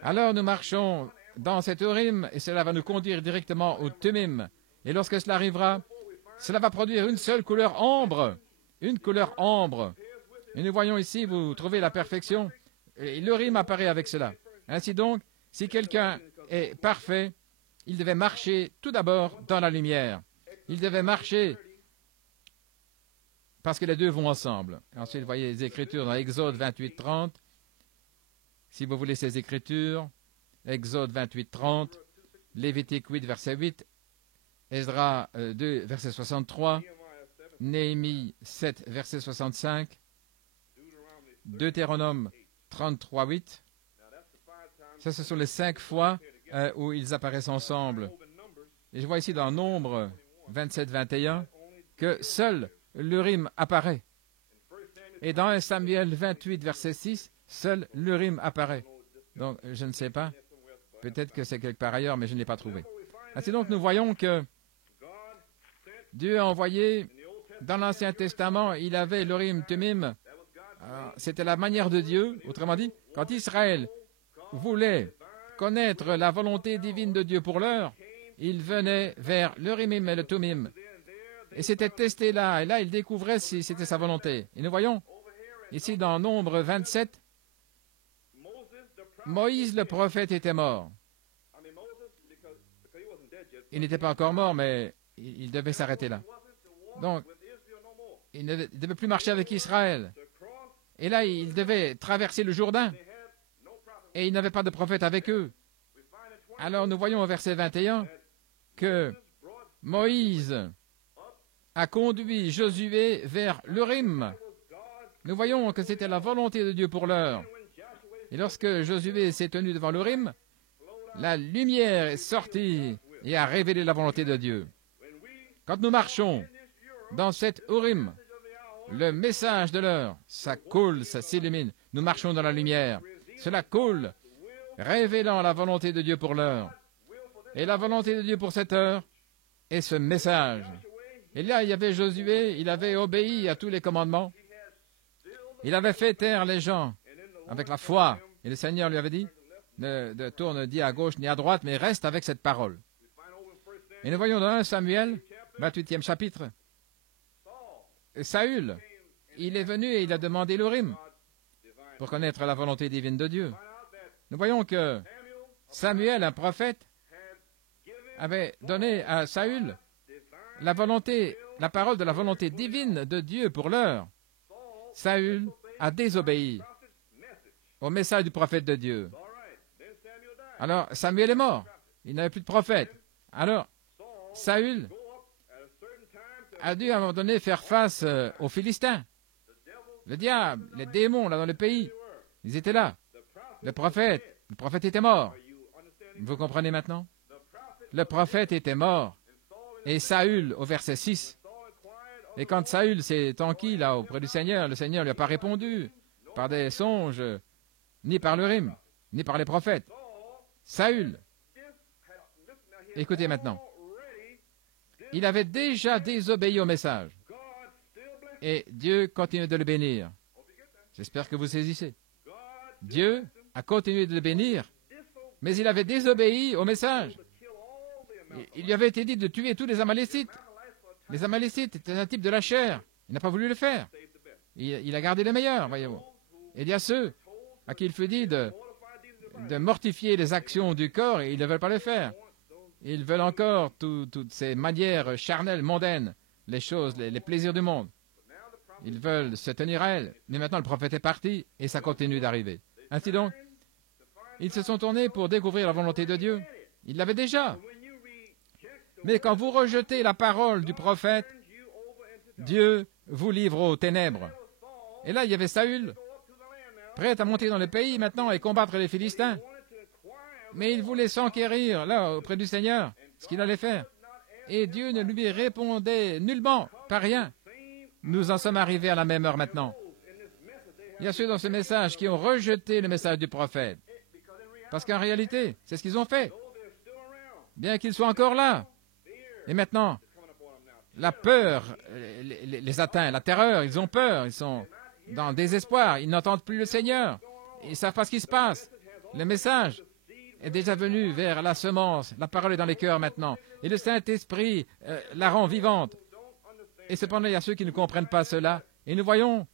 Alors nous marchons dans cet Urim et cela va nous conduire directement au Thummim. Et lorsque cela arrivera, cela va produire une seule couleur ambre. Une couleur ambre. Et nous voyons ici, vous trouvez la perfection. Et l'Urim apparaît avec cela. Ainsi donc, si quelqu'un est parfait, il devait marcher tout d'abord dans la lumière. Il devait marcher parce que les deux vont ensemble. Ensuite, vous voyez les Écritures dans Exode 28, 30. Si vous voulez ces Écritures, Exode 28, 30, Lévitique 8, verset 8, Esdra 2, verset 63, Néhémie 7, verset 65, Deutéronome 33, 8. Ça, ce sont les 5 fois où ils apparaissent ensemble. Et je vois ici dans Nombre 27, 21 que seul l'Urim apparaît. Et dans 1 Samuel 28, verset 6, seul l'Urim apparaît. Donc, je ne sais pas. Peut-être que c'est quelque part ailleurs, mais je ne l'ai pas trouvé. Ainsi donc, nous voyons que Dieu a envoyé, dans l'Ancien Testament, il avait l'Urim, Thummim. C'était la manière de Dieu. Autrement dit, quand Israël voulait connaître la volonté divine de Dieu pour l'heure, il venait vers l'Urim et le Thummim. Et c'était testé là, et là il découvrait si c'était sa volonté. Et nous voyons, ici dans Nombre 27, Moïse le prophète était mort. Il n'était pas encore mort, mais il devait s'arrêter là. Donc, il ne devait plus marcher avec Israël. Et là, il devait traverser le Jourdain. Et il n'avait pas de prophète avec eux. Alors, nous voyons au verset 21 que Moïse a conduit Josué vers l'Urim. Nous voyons que c'était la volonté de Dieu pour l'heure. Et lorsque Josué s'est tenu devant l'Urim, la lumière est sortie et a révélé la volonté de Dieu. Quand nous marchons dans cette Urim, le message de l'heure, ça coule, ça s'illumine. Nous marchons dans la lumière. Cela coule, révélant la volonté de Dieu pour l'heure. Et la volonté de Dieu pour cette heure est ce message. Et là, il y avait Josué, il avait obéi à tous les commandements. Il avait fait taire les gens avec la foi. Et le Seigneur lui avait dit, ne tourne ni à gauche ni à droite, mais reste avec cette parole. Et nous voyons dans 1 Samuel, 28e chapitre, Saül, il est venu et il a demandé l'Urim pour connaître la volonté divine de Dieu. Nous voyons que Samuel, un prophète, avait donné à Saül la parole de la volonté divine de Dieu pour l'heure. Saül a désobéi au message du prophète de Dieu. Alors, Samuel est mort. Il n'avait plus de prophète. Alors, Saül a dû à un moment donné faire face aux Philistins. Le diable, les démons là dans le pays, ils étaient là. Le prophète était mort. Vous comprenez maintenant? Le prophète était mort. Et Saül, au verset 6, et quand Saül s'est enquis là auprès du Seigneur, le Seigneur ne lui a pas répondu par des songes, ni par l'Urim, ni par les prophètes. Saül, écoutez maintenant, il avait déjà désobéi au message. Et Dieu continue de le bénir. J'espère que vous saisissez. Dieu a continué de le bénir, mais il avait désobéi au message. Il lui avait été dit de tuer tous les Amalécites. Les Amalécites étaient un type de la chair. Il n'a pas voulu le faire. Il a gardé les meilleurs, voyez-vous. Et il y a ceux à qui il fut dit de mortifier les actions du corps et ils ne veulent pas le faire. Ils veulent encore toutes ces manières charnelles, mondaines, les choses, les plaisirs du monde. Ils veulent se tenir à elles. Mais maintenant, le prophète est parti et ça continue d'arriver. Ainsi donc, ils se sont tournés pour découvrir la volonté de Dieu. Ils l'avaient déjà. Mais quand vous rejetez la parole du prophète, Dieu vous livre aux ténèbres. Et là, il y avait Saül, prêt à monter dans le pays maintenant et combattre les Philistins. Mais il voulait s'enquérir, là, auprès du Seigneur, ce qu'il allait faire. Et Dieu ne lui répondait nullement, pas rien. Nous en sommes arrivés à la même heure maintenant. Il y a ceux dans ce message qui ont rejeté le message du prophète. Parce qu'en réalité, c'est ce qu'ils ont fait. Bien qu'ils soient encore là. Et maintenant, la peur les atteint, la terreur, ils ont peur, ils sont dans le désespoir, ils n'entendent plus le Seigneur, ils ne savent pas ce qui se passe. Le message est déjà venu vers la semence, la parole est dans les cœurs maintenant, et le Saint-Esprit la rend vivante. Et cependant, il y a ceux qui ne comprennent pas cela, et nous voyons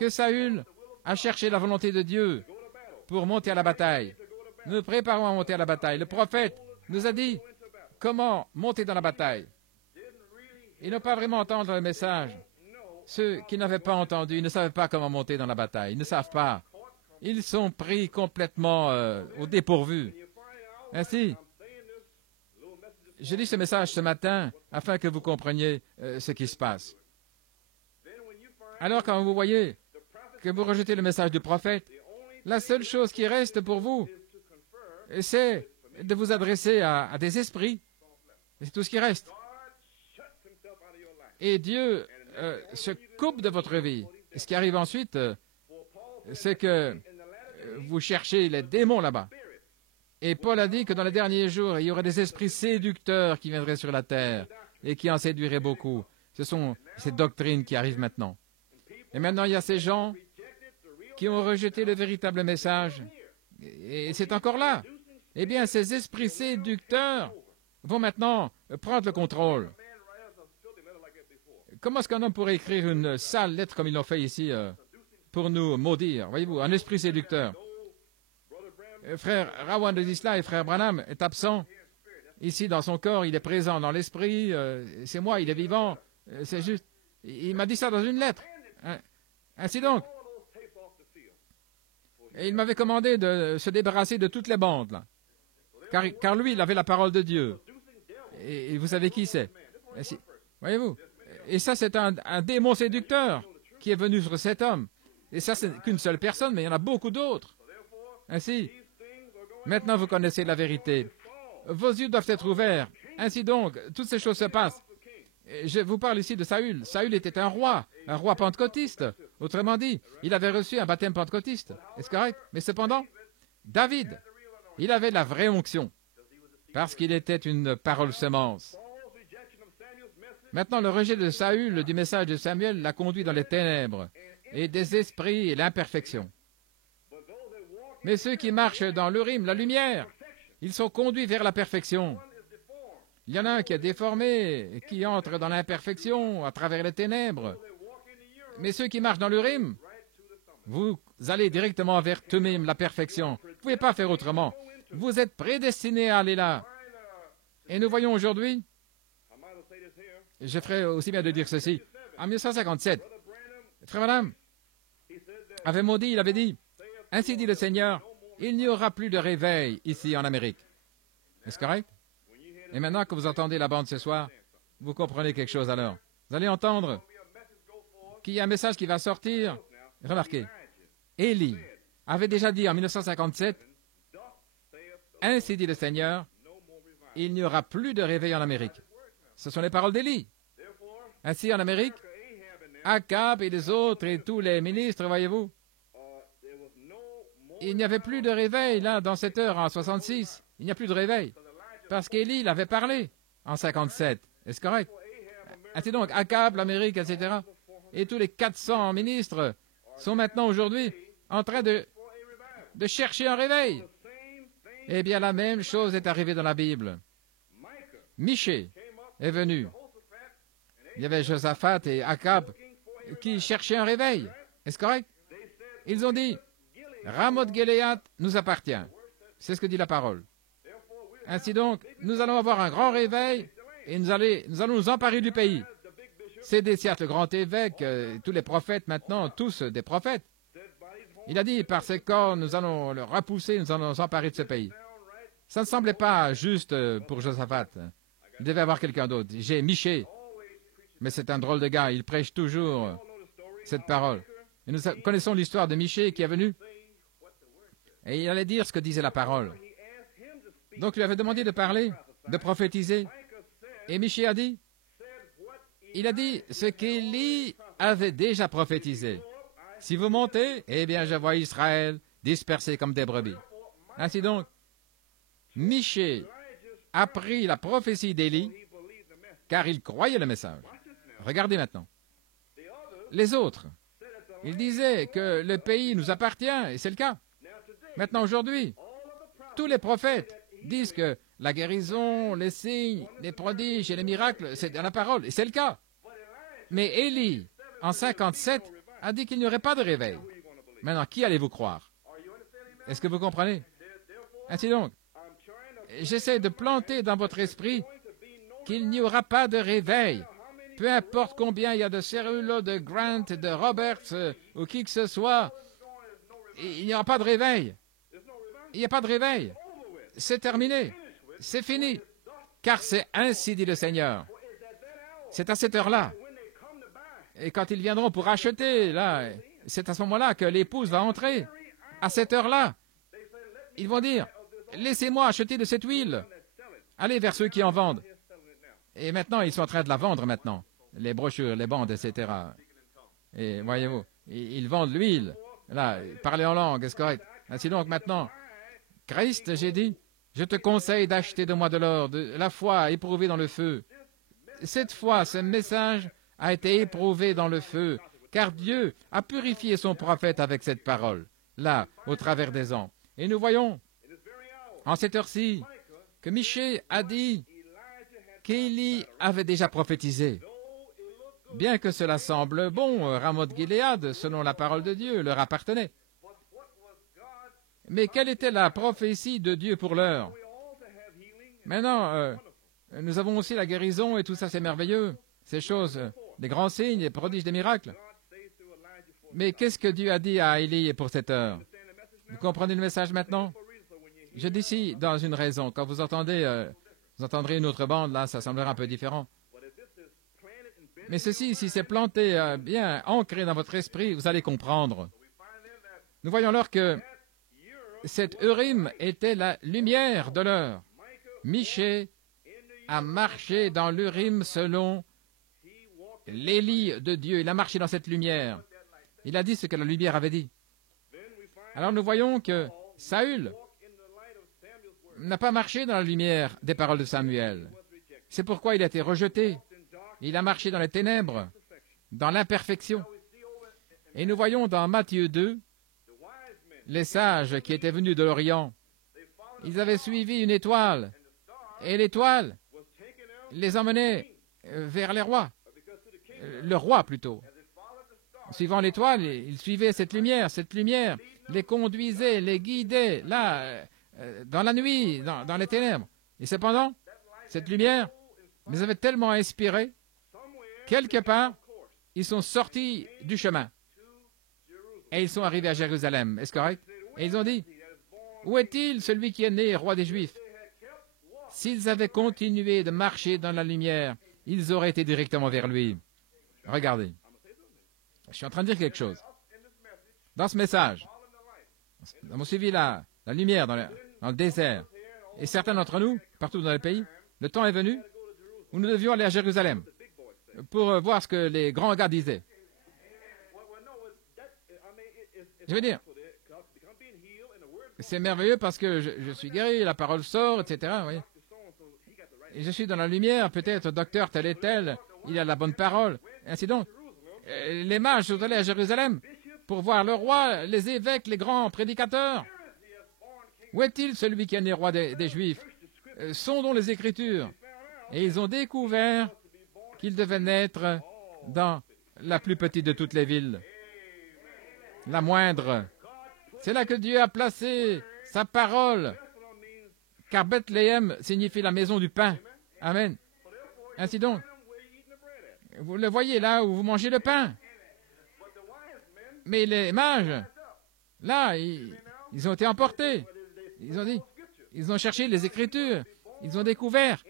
que Saül a cherché la volonté de Dieu pour monter à la bataille. Nous nous préparons à monter à la bataille. Le prophète nous a dit comment monter dans la bataille. Ils n'ont pas vraiment entendu le message. Ceux qui n'avaient pas entendu, ils ne savaient pas comment monter dans la bataille. Ils ne savent pas. Ils sont pris complètement au dépourvu. Ainsi, je lis ce message ce matin afin que vous compreniez ce qui se passe. Alors, quand vous voyez que vous rejetez le message du prophète, la seule chose qui reste pour vous, c'est de vous adresser à des esprits. C'est tout ce qui reste. Et Dieu se coupe de votre vie. Et ce qui arrive ensuite, c'est que vous cherchez les démons là-bas. Et Paul a dit que dans les derniers jours, il y aurait des esprits séducteurs qui viendraient sur la terre et qui en séduiraient beaucoup. Ce sont ces doctrines qui arrivent maintenant. Et maintenant, il y a ces gens qui ont rejeté le véritable message. Et c'est encore là. Eh bien, ces esprits séducteurs vont maintenant prendre le contrôle. Comment est-ce qu'un homme pourrait écrire une sale lettre comme ils l'ont fait ici pour nous maudire? Voyez-vous, un esprit séducteur. Frère Rowan de Isla et frère Branham est absent. ici dans son corps, il est présent dans l'esprit, c'est moi, il est vivant, c'est juste. Il m'a dit ça dans une lettre. Ainsi donc. Et il m'avait commandé de se débarrasser de toutes les bandes, là. Car lui, il avait la parole de Dieu. Et vous savez qui c'est? Voyez-vous? Et ça, c'est un démon séducteur qui est venu sur cet homme. Et ça, c'est qu'une seule personne, mais il y en a beaucoup d'autres. Ainsi, maintenant vous connaissez la vérité. Vos yeux doivent être ouverts. Ainsi donc, toutes ces choses se passent. Je vous parle ici de Saül. Saül était un roi pentecôtiste. Autrement dit, il avait reçu un baptême pentecôtiste. Est-ce correct? Mais cependant, David, il avait la vraie onction, parce qu'il était une parole semence. Maintenant, le rejet de Saül du message de Samuel l'a conduit dans les ténèbres et des esprits et l'imperfection. Mais ceux qui marchent dans l'Urim, la lumière, ils sont conduits vers la perfection. Il y en a un qui est déformé, qui entre dans l'imperfection à travers les ténèbres. Mais ceux qui marchent dans l'Urim, vous allez directement vers Tumim, la perfection. Vous ne pouvez pas faire autrement. Vous êtes prédestinés à aller là. Et nous voyons aujourd'hui, je ferai aussi bien de dire ceci, en 1957, Frère Madame avait maudit, il avait dit, ainsi dit le Seigneur, il n'y aura plus de réveil ici en Amérique. Est-ce correct? Et maintenant que vous entendez la bande ce soir, vous comprenez quelque chose alors. Vous allez entendre qu'il y a un message qui va sortir. Remarquez, Élie avait déjà dit en 1957, ainsi dit le Seigneur, il n'y aura plus de réveil en Amérique. Ce sont les paroles d'Élie. Ainsi en Amérique, Akab et les autres et tous les ministres, voyez-vous, il n'y avait plus de réveil là dans cette heure en 66. Il n'y a plus de réveil. Parce qu'Élie l'avait parlé en 57. Est-ce correct? Ainsi donc, Akab, l'Amérique, etc. Et tous les 400 ministres sont maintenant aujourd'hui en train de chercher un réveil. Eh bien, la même chose est arrivée dans la Bible. Michée est venu. Il y avait Josaphat et Akab qui cherchaient un réveil. Est-ce correct? Ils ont dit, Ramoth Gilead nous appartient. C'est ce que dit la parole. Ainsi donc, nous allons avoir un grand réveil et nous allons nous emparer du pays. C'est Déciat, le grand évêque, tous les prophètes maintenant, tous des prophètes. Il a dit, par ses corps, nous allons le repousser, nous allons nous emparer de ce pays. Ça ne semblait pas juste pour Josaphat. Il devait avoir quelqu'un d'autre. J'ai Michée. Mais c'est un drôle de gars, il prêche toujours cette parole. Et nous connaissons l'histoire de Michée qui est venu. Et il allait dire ce que disait la parole. Donc, il lui avait demandé de parler, de prophétiser. Et Michée a dit, il a dit ce qu'Élie avait déjà prophétisé. Si vous montez, eh bien, je vois Israël dispersé comme des brebis. Ainsi donc, Michée a pris la prophétie d'Élie, car il croyait le message. Regardez maintenant. Les autres, ils disaient que le pays nous appartient, et c'est le cas. Maintenant, aujourd'hui, tous les prophètes disent que la guérison, les signes, les prodiges et les miracles, c'est dans la parole, et c'est le cas. Mais Élie, en 57, a dit qu'il n'y aurait pas de réveil. Maintenant, qui allez-vous croire? Est-ce que vous comprenez? Ainsi donc, j'essaie de planter dans votre esprit qu'il n'y aura pas de réveil. Peu importe combien il y a de Cerullo, de Grant, de Roberts, ou qui que ce soit, il n'y aura pas de réveil. Il n'y a pas de réveil. C'est terminé. C'est fini. Car c'est ainsi dit le Seigneur. C'est à cette heure-là. Et quand ils viendront pour acheter, là, c'est à ce moment-là que l'épouse va entrer. À cette heure-là, ils vont dire, laissez-moi acheter de cette huile. Allez vers ceux qui en vendent. Et maintenant, ils sont en train de la vendre maintenant. Les brochures, les bandes, etc. Et voyez-vous, ils vendent l'huile. Là, parler en langue, est-ce correct? Ainsi donc, maintenant, Christ, j'ai dit, je te conseille d'acheter de moi de l'or, de la foi éprouvée dans le feu. Cette fois, ce message a été éprouvé dans le feu, car Dieu a purifié son prophète avec cette parole, là, au travers des ans. Et nous voyons, en cette heure-ci, que Michée a dit qu'Élie avait déjà prophétisé. Bien que cela semble bon, Ramoth Gilead, selon la parole de Dieu, leur appartenait. Mais quelle était la prophétie de Dieu pour l'heure? Maintenant, nous avons aussi la guérison et tout ça, c'est merveilleux. Ces choses, des grands signes, des prodiges, des miracles. Mais qu'est-ce que Dieu a dit à Élie pour cette heure? Vous comprenez le message maintenant? Je dis ici, dans une raison. Quand vous entendez, vous entendrez une autre bande, là, ça semblera un peu différent. Mais ceci, si c'est planté, bien ancré dans votre esprit, vous allez comprendre. Nous voyons alors que cette Urim était la lumière de l'heure. Michée a marché dans l'Urim selon l'Élie de Dieu. Il a marché dans cette lumière. Il a dit ce que la lumière avait dit. Alors nous voyons que Saül n'a pas marché dans la lumière des paroles de Samuel. C'est pourquoi il a été rejeté. Il a marché dans les ténèbres, dans l'imperfection. Et nous voyons dans Matthieu 2, les sages qui étaient venus de l'Orient, ils avaient suivi une étoile, et l'étoile les emmenait vers les rois, le roi plutôt. Suivant l'étoile, ils suivaient cette lumière les conduisait, les guidait, là, dans la nuit, dans les ténèbres. Et cependant, cette lumière les avait tellement inspirés, quelque part, ils sont sortis du chemin. Et ils sont arrivés à Jérusalem. Est-ce correct? Et ils ont dit, où est-il celui qui est né roi des Juifs? S'ils avaient continué de marcher dans la lumière, ils auraient été directement vers lui. Regardez. Je suis en train de dire quelque chose. Dans ce message, nous avons suivi la lumière dans le désert. Et certains d'entre nous, partout dans le pays, le temps est venu où nous devions aller à Jérusalem pour voir ce que les grands gars disaient. Je veux dire, c'est merveilleux parce que je suis guéri, la parole sort, etc. Oui. Et je suis dans la lumière, peut-être docteur tel et tel, il a la bonne parole, et ainsi donc. Les mages sont allés à Jérusalem pour voir le roi, les évêques, les grands prédicateurs. Où est-il celui qui est né roi des Juifs? Sondons les Écritures. Et ils ont découvert qu'il devait naître dans la plus petite de toutes les villes, la moindre. C'est là que Dieu a placé sa parole, car Bethléem signifie la maison du pain. Amen. Ainsi donc, vous le voyez là où vous mangez le pain. Mais les mages, là, ils ont été emportés. Ils ont dit, ils ont cherché les Écritures. Ils ont découvert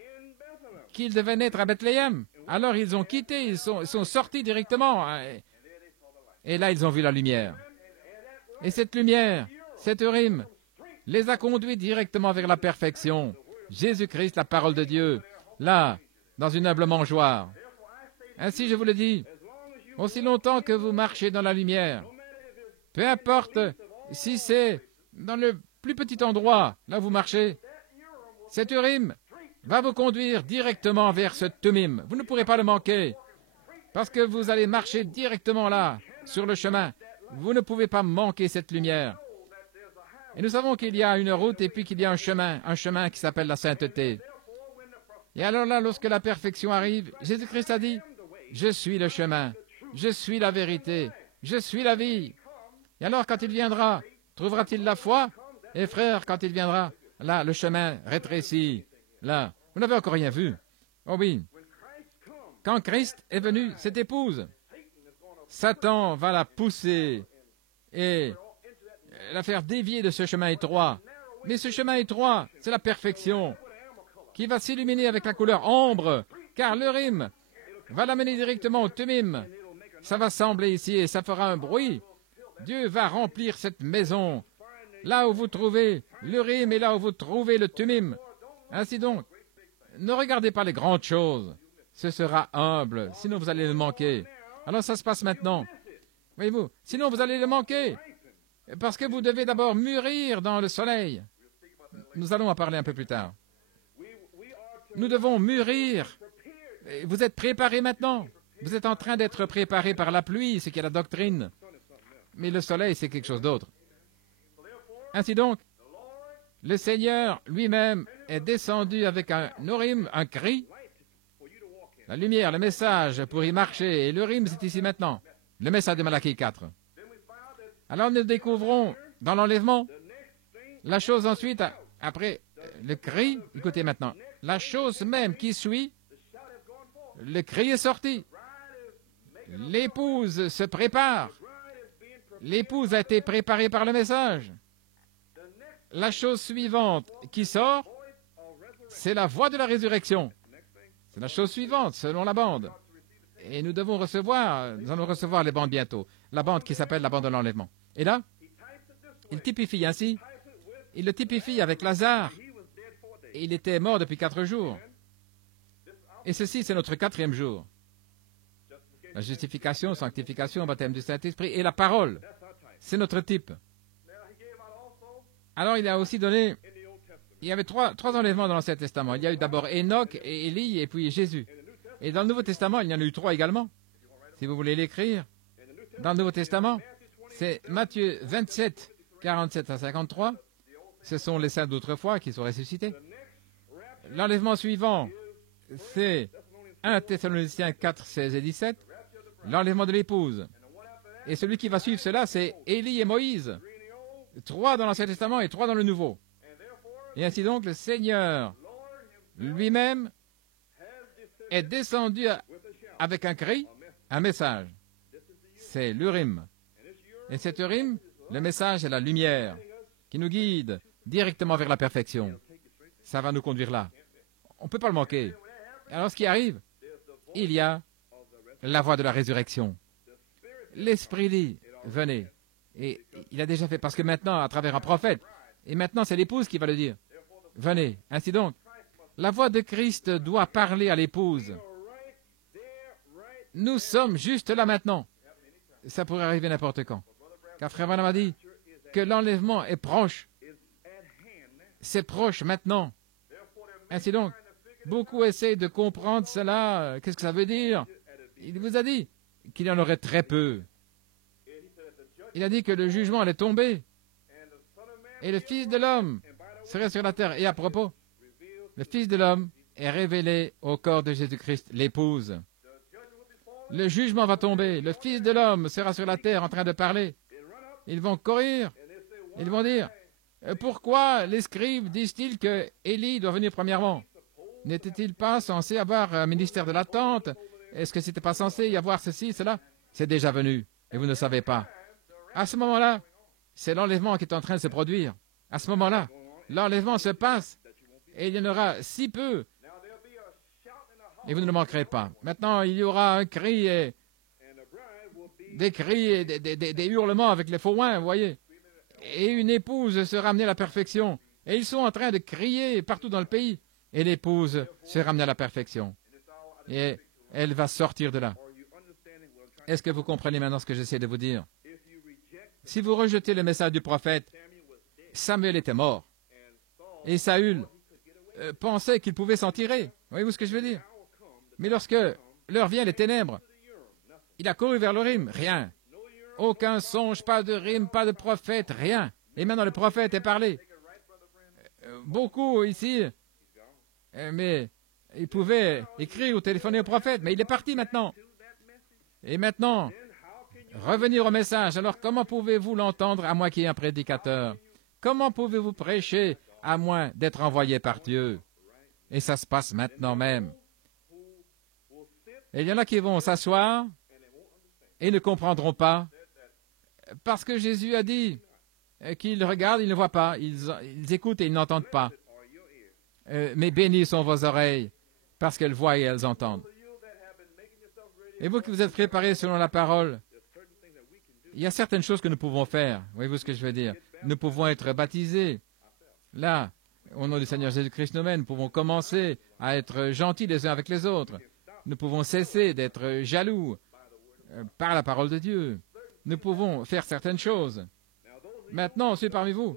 qu'ils devaient naître à Bethléem. Alors ils ont quitté, ils sont sortis directement. Et là, ils ont vu la lumière. Et cette lumière, cette Urim, les a conduits directement vers la perfection. Jésus-Christ, la parole de Dieu, là, dans une humble mangeoire. Ainsi, je vous le dis, aussi longtemps que vous marchez dans la lumière, peu importe si c'est dans le plus petit endroit, là où vous marchez, cet Urim va vous conduire directement vers ce Tumim. Vous ne pourrez pas le manquer, parce que vous allez marcher directement là, sur le chemin. Vous ne pouvez pas manquer cette lumière. Et nous savons qu'il y a une route et puis qu'il y a un chemin qui s'appelle la sainteté. Et alors là, lorsque la perfection arrive, Jésus-Christ a dit, « Je suis le chemin, je suis la vérité, je suis la vie. » Et alors, quand il viendra, trouvera-t-il la foi? Et frère, quand il viendra, là, le chemin rétrécit. Là, vous n'avez encore rien vu. Oh oui. Quand Christ est venu, cette épouse, Satan va la pousser et la faire dévier de ce chemin étroit. Mais ce chemin étroit, c'est la perfection qui va s'illuminer avec la couleur ambre, car l'Urim va l'amener directement au Tumim. Ça va sembler ici et ça fera un bruit. Dieu va remplir cette maison, là où vous trouvez l'Urim et là où vous trouvez le Tumim. Ainsi donc, ne regardez pas les grandes choses. Ce sera humble, sinon vous allez le manquer. Alors ça se passe maintenant. Voyez-vous, sinon vous allez le manquer. Parce que vous devez d'abord mûrir dans le soleil. Nous allons en parler un peu plus tard. Nous devons mûrir. Vous êtes préparés maintenant. Vous êtes en train d'être préparés par la pluie, ce qui est la doctrine. Mais le soleil, c'est quelque chose d'autre. Ainsi donc, le Seigneur lui-même est descendu avec un Urim, un cri, la lumière, le message pour y marcher. Et l'Urim, c'est ici maintenant. Le message de Malachie 4. Alors nous découvrons dans l'enlèvement la chose ensuite, après le cri, écoutez maintenant, la chose même qui suit, le cri est sorti. L'épouse se prépare. L'épouse a été préparée par le message. La chose suivante qui sort, c'est la voix de la résurrection. C'est la chose suivante, selon la bande. Et nous allons recevoir les bandes bientôt. La bande qui s'appelle la bande de l'enlèvement. Et là, il typifie ainsi. Il le typifie avec Lazare. Et il était mort depuis 4 jours. Et ceci, c'est notre 4e jour. La justification, sanctification, baptême du Saint-Esprit et la parole. C'est notre type. Alors, il a aussi donné... Il y avait trois enlèvements dans l'Ancien Testament. Il y a eu d'abord Enoch, et Élie, et puis Jésus. Et dans le Nouveau Testament, il y en a eu 3 également. Si vous voulez l'écrire, dans le Nouveau Testament, c'est Matthieu 27, 47 à 53. Ce sont les saints d'autrefois qui sont ressuscités. L'enlèvement suivant, c'est 1 Thessaloniciens 4, 16 et 17. L'enlèvement de l'épouse. Et celui qui va suivre cela, c'est Élie et Moïse. 3 dans l'Ancien Testament et 3 dans le Nouveau. Et ainsi donc, le Seigneur lui-même est descendu avec un cri, un message. C'est l'Urim. Et cet Urim, le message est la lumière qui nous guide directement vers la perfection. Ça va nous conduire là. On ne peut pas le manquer. Alors ce qui arrive, il y a la voix de la résurrection. L'Esprit dit, venez. Et il a déjà fait, parce que maintenant, à travers un prophète, et maintenant c'est l'épouse qui va le dire. Venez. Ainsi donc, la voix de Christ doit parler à l'épouse. Nous sommes juste là maintenant. Ça pourrait arriver n'importe quand. Car Frère Branham a dit que l'enlèvement est proche. C'est proche maintenant. Ainsi donc, beaucoup essayent de comprendre cela. Qu'est-ce que ça veut dire? Il vous a dit qu'il y en aurait très peu. Il a dit que le jugement allait tomber. Et le Fils de l'homme serait sur la terre. Et à propos, le Fils de l'homme est révélé au corps de Jésus-Christ, l'épouse. Le jugement va tomber. Le Fils de l'homme sera sur la terre en train de parler. Ils vont courir. Ils vont dire, pourquoi les scribes disent-ils que Élie doit venir premièrement? N'était-il pas censé avoir un ministère de l'attente? Est-ce que c'était pas censé y avoir ceci, cela? C'est déjà venu, et vous ne savez pas. À ce moment-là, c'est l'enlèvement qui est en train de se produire. À ce moment-là, l'enlèvement se passe, et il y en aura si peu, et vous ne le manquerez pas. Maintenant, il y aura un cri, et des cris, et des hurlements avec les faux-oins, vous voyez. Et une épouse sera amenée à la perfection. Et ils sont en train de crier partout dans le pays. Et l'épouse sera amenée à la perfection. Et elle va sortir de là. Est-ce que vous comprenez maintenant ce que j'essaie de vous dire? Si vous rejetez le message du prophète, Samuel était mort. Et Saül pensait qu'il pouvait s'en tirer. Voyez-vous ce que je veux dire? Mais lorsque l'heure vient, les ténèbres, il a couru vers le Urim. Rien. Aucun songe, pas de rime, pas de prophète, rien. Et maintenant le prophète est parlé. Beaucoup ici, mais ils pouvaient écrire ou téléphoner au prophète, mais il est parti maintenant. Et maintenant, revenir au message. Alors comment pouvez-vous l'entendre à moins qu'il y ait un prédicateur? Comment pouvez-vous prêcher à moins d'être envoyé par Dieu? Et ça se passe maintenant même. Et il y en a qui vont s'asseoir et ne comprendront pas. Parce que Jésus a dit qu'ils regardent, ils ne voient pas, ils écoutent et ils n'entendent pas. Mais bénis sont vos oreilles, parce qu'elles voient et elles entendent. Et vous qui vous êtes préparés selon la parole, il y a certaines choses que nous pouvons faire. Voyez-vous ce que je veux dire? Nous pouvons être baptisés. Là, au nom du Seigneur Jésus-Christ nous-mêmes, nous pouvons commencer à être gentils les uns avec les autres. Nous pouvons cesser d'être jaloux par la parole de Dieu. Nous pouvons faire certaines choses. Maintenant, ceux parmi vous,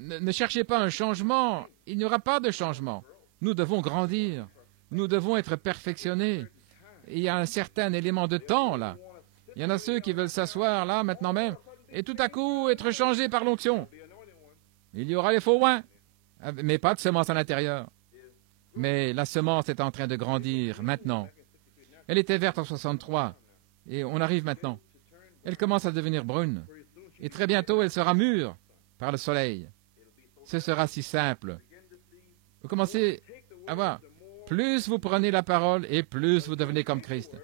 ne cherchez pas un changement. Il n'y aura pas de changement. Nous devons grandir. Nous devons être perfectionnés. Il y a un certain élément de temps, là. Il y en a ceux qui veulent s'asseoir, là, maintenant même, et tout à coup être changés par l'onction. Il y aura les faux oins, mais pas de semence à l'intérieur. Mais la semence est en train de grandir, maintenant. Elle était verte en 63, et on arrive maintenant. Elle commence à devenir brune. Et très bientôt, elle sera mûre par le soleil. ce sera si simple. Vous commencez à voir, plus vous prenez la parole et plus vous devenez comme Christ.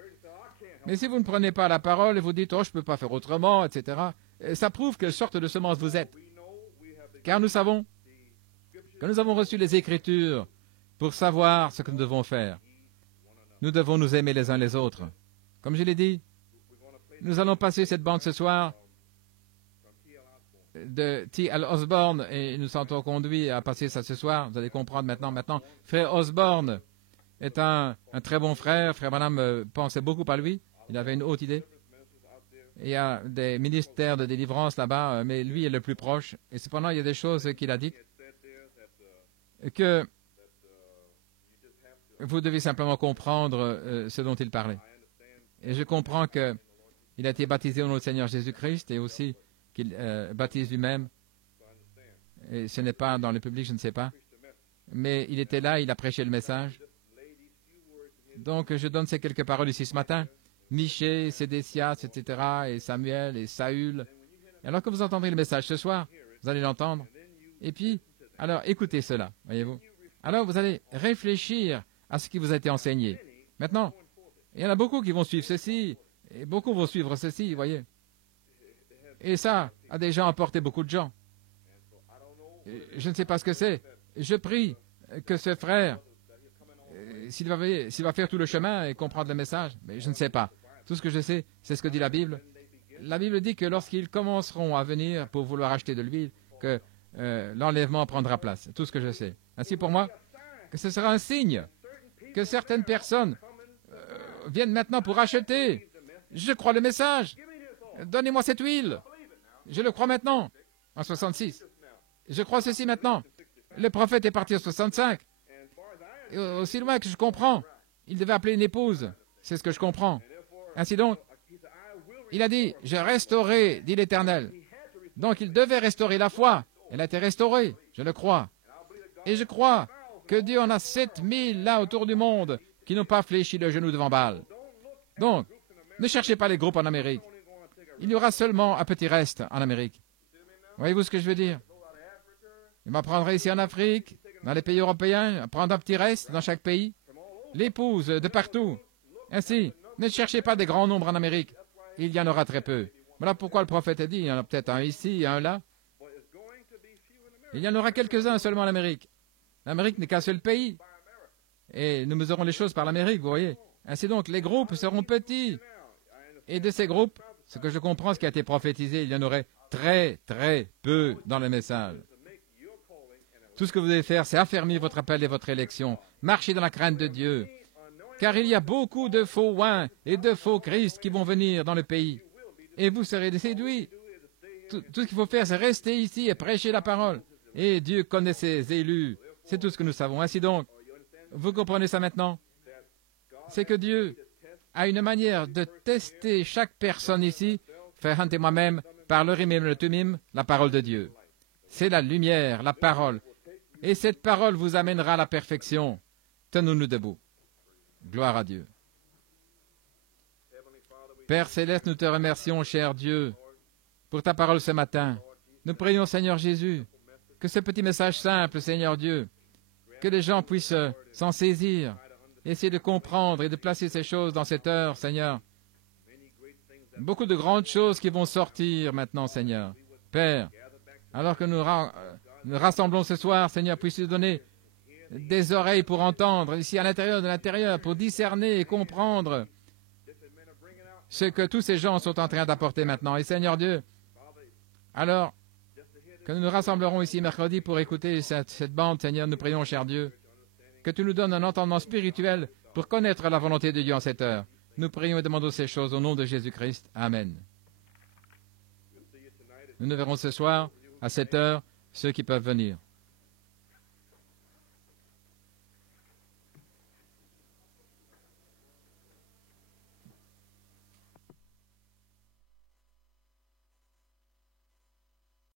Mais si vous ne prenez pas la parole et vous dites « Oh, je ne peux pas faire autrement », etc., ça prouve quelle sorte de semence vous êtes. Car nous savons que nous avons reçu les Écritures pour savoir ce que nous devons faire. Nous devons nous aimer les uns les autres. Comme je l'ai dit, nous allons passer cette bande ce soir de T.L. Osborne et nous sommes conduits à passer ça ce soir. Vous allez comprendre maintenant. Frère Osborne est un très bon frère. Frère Branham pensait beaucoup à lui. Il avait une haute idée. Il y a des ministères de délivrance là-bas, mais lui est le plus proche. Et cependant, il y a des choses qu'il a dites que vous devez simplement comprendre ce dont il parlait. Et je comprends qu'il a été baptisé au nom du Seigneur Jésus-Christ et aussi qu'il baptise lui-même. Et ce n'est pas dans le public, je ne sais pas. Mais il était là, il a prêché le message. Donc, je donne ces quelques paroles ici ce matin. Michée, Sédécias, etc., et Samuel, et Saül. Et alors que vous entendrez le message ce soir, vous allez l'entendre. Et puis, alors, écoutez cela, voyez-vous. Alors, vous allez réfléchir à ce qui vous a été enseigné. Maintenant, il y en a beaucoup qui vont suivre ceci, et beaucoup vont suivre ceci, voyez. Et ça a déjà emporté beaucoup de gens. Je ne sais pas ce que c'est. Je prie que ce frère, s'il va faire tout le chemin et comprendre le message, mais je ne sais pas. Tout ce que je sais, c'est ce que dit la Bible. La Bible dit que lorsqu'ils commenceront à venir pour vouloir acheter de l'huile, que l'enlèvement prendra place. Tout ce que je sais. Ainsi pour moi, que ce sera un signe que certaines personnes viennent maintenant pour acheter. Je crois le message. Donnez-moi cette huile. Je le crois maintenant. En 66. Je crois ceci maintenant. Le prophète est parti en 65. Et aussi loin que je comprends, il devait appeler une épouse. C'est ce que je comprends. Ainsi donc, il a dit, « Je restaurerai, dit l'Éternel. » Donc il devait restaurer la foi. Elle a été restaurée, je le crois. Et je crois que Dieu en a 7000 là autour du monde qui n'ont pas fléchi le genou devant Baal. Donc, ne cherchez pas les groupes en Amérique. Il y aura seulement un petit reste en Amérique. Voyez-vous ce que je veux dire? Il m'en prendra ici en Afrique, dans les pays européens, prendre un petit reste dans chaque pays. L'épouse de partout. Ainsi, ne cherchez pas des grands nombres en Amérique. Il y en aura très peu. Voilà pourquoi le prophète a dit, il y en a peut-être un ici et un là. Il y en aura quelques-uns seulement en Amérique. L'Amérique n'est qu'un seul pays. Et nous mesurons les choses par l'Amérique, vous voyez. Ainsi donc, les groupes seront petits. Et de ces groupes, ce que je comprends, ce qui a été prophétisé, il y en aurait très, très peu dans le message. Tout ce que vous devez faire, c'est affermir votre appel et votre élection. Marchez dans la crainte de Dieu. Car il y a beaucoup de faux oins et de faux Christ qui vont venir dans le pays. Et vous serez séduits. Tout ce qu'il faut faire, c'est rester ici et prêcher la parole. Et Dieu connaît ses élus. C'est tout ce que nous savons. Ainsi donc, vous comprenez ça maintenant? C'est que Dieu a une manière de tester chaque personne ici, Frère Hunt et moi-même, par le Rimim et le Tumim, la parole de Dieu. C'est la lumière, la parole. Et cette parole vous amènera à la perfection. Tenons-nous debout. Gloire à Dieu. Père Céleste, nous te remercions, cher Dieu, pour ta parole ce matin. Nous prions, Seigneur Jésus, que ce petit message simple, Seigneur Dieu, que les gens puissent s'en saisir, essayer de comprendre et de placer ces choses dans cette heure, Seigneur. Beaucoup de grandes choses qui vont sortir maintenant, Seigneur. Père, alors que nous rassemblons ce soir, Seigneur, puisses-tu donner des oreilles pour entendre, ici à l'intérieur de l'intérieur, pour discerner et comprendre ce que tous ces gens sont en train d'apporter maintenant. Et Seigneur Dieu, alors que nous nous rassemblerons ici mercredi pour écouter cette bande, Seigneur, nous prions, cher Dieu, que tu nous donnes un entendement spirituel pour connaître la volonté de Dieu en cette heure. Nous prions et demandons ces choses au nom de Jésus-Christ. Amen. Nous nous verrons ce soir à 7 heures, ceux qui peuvent venir.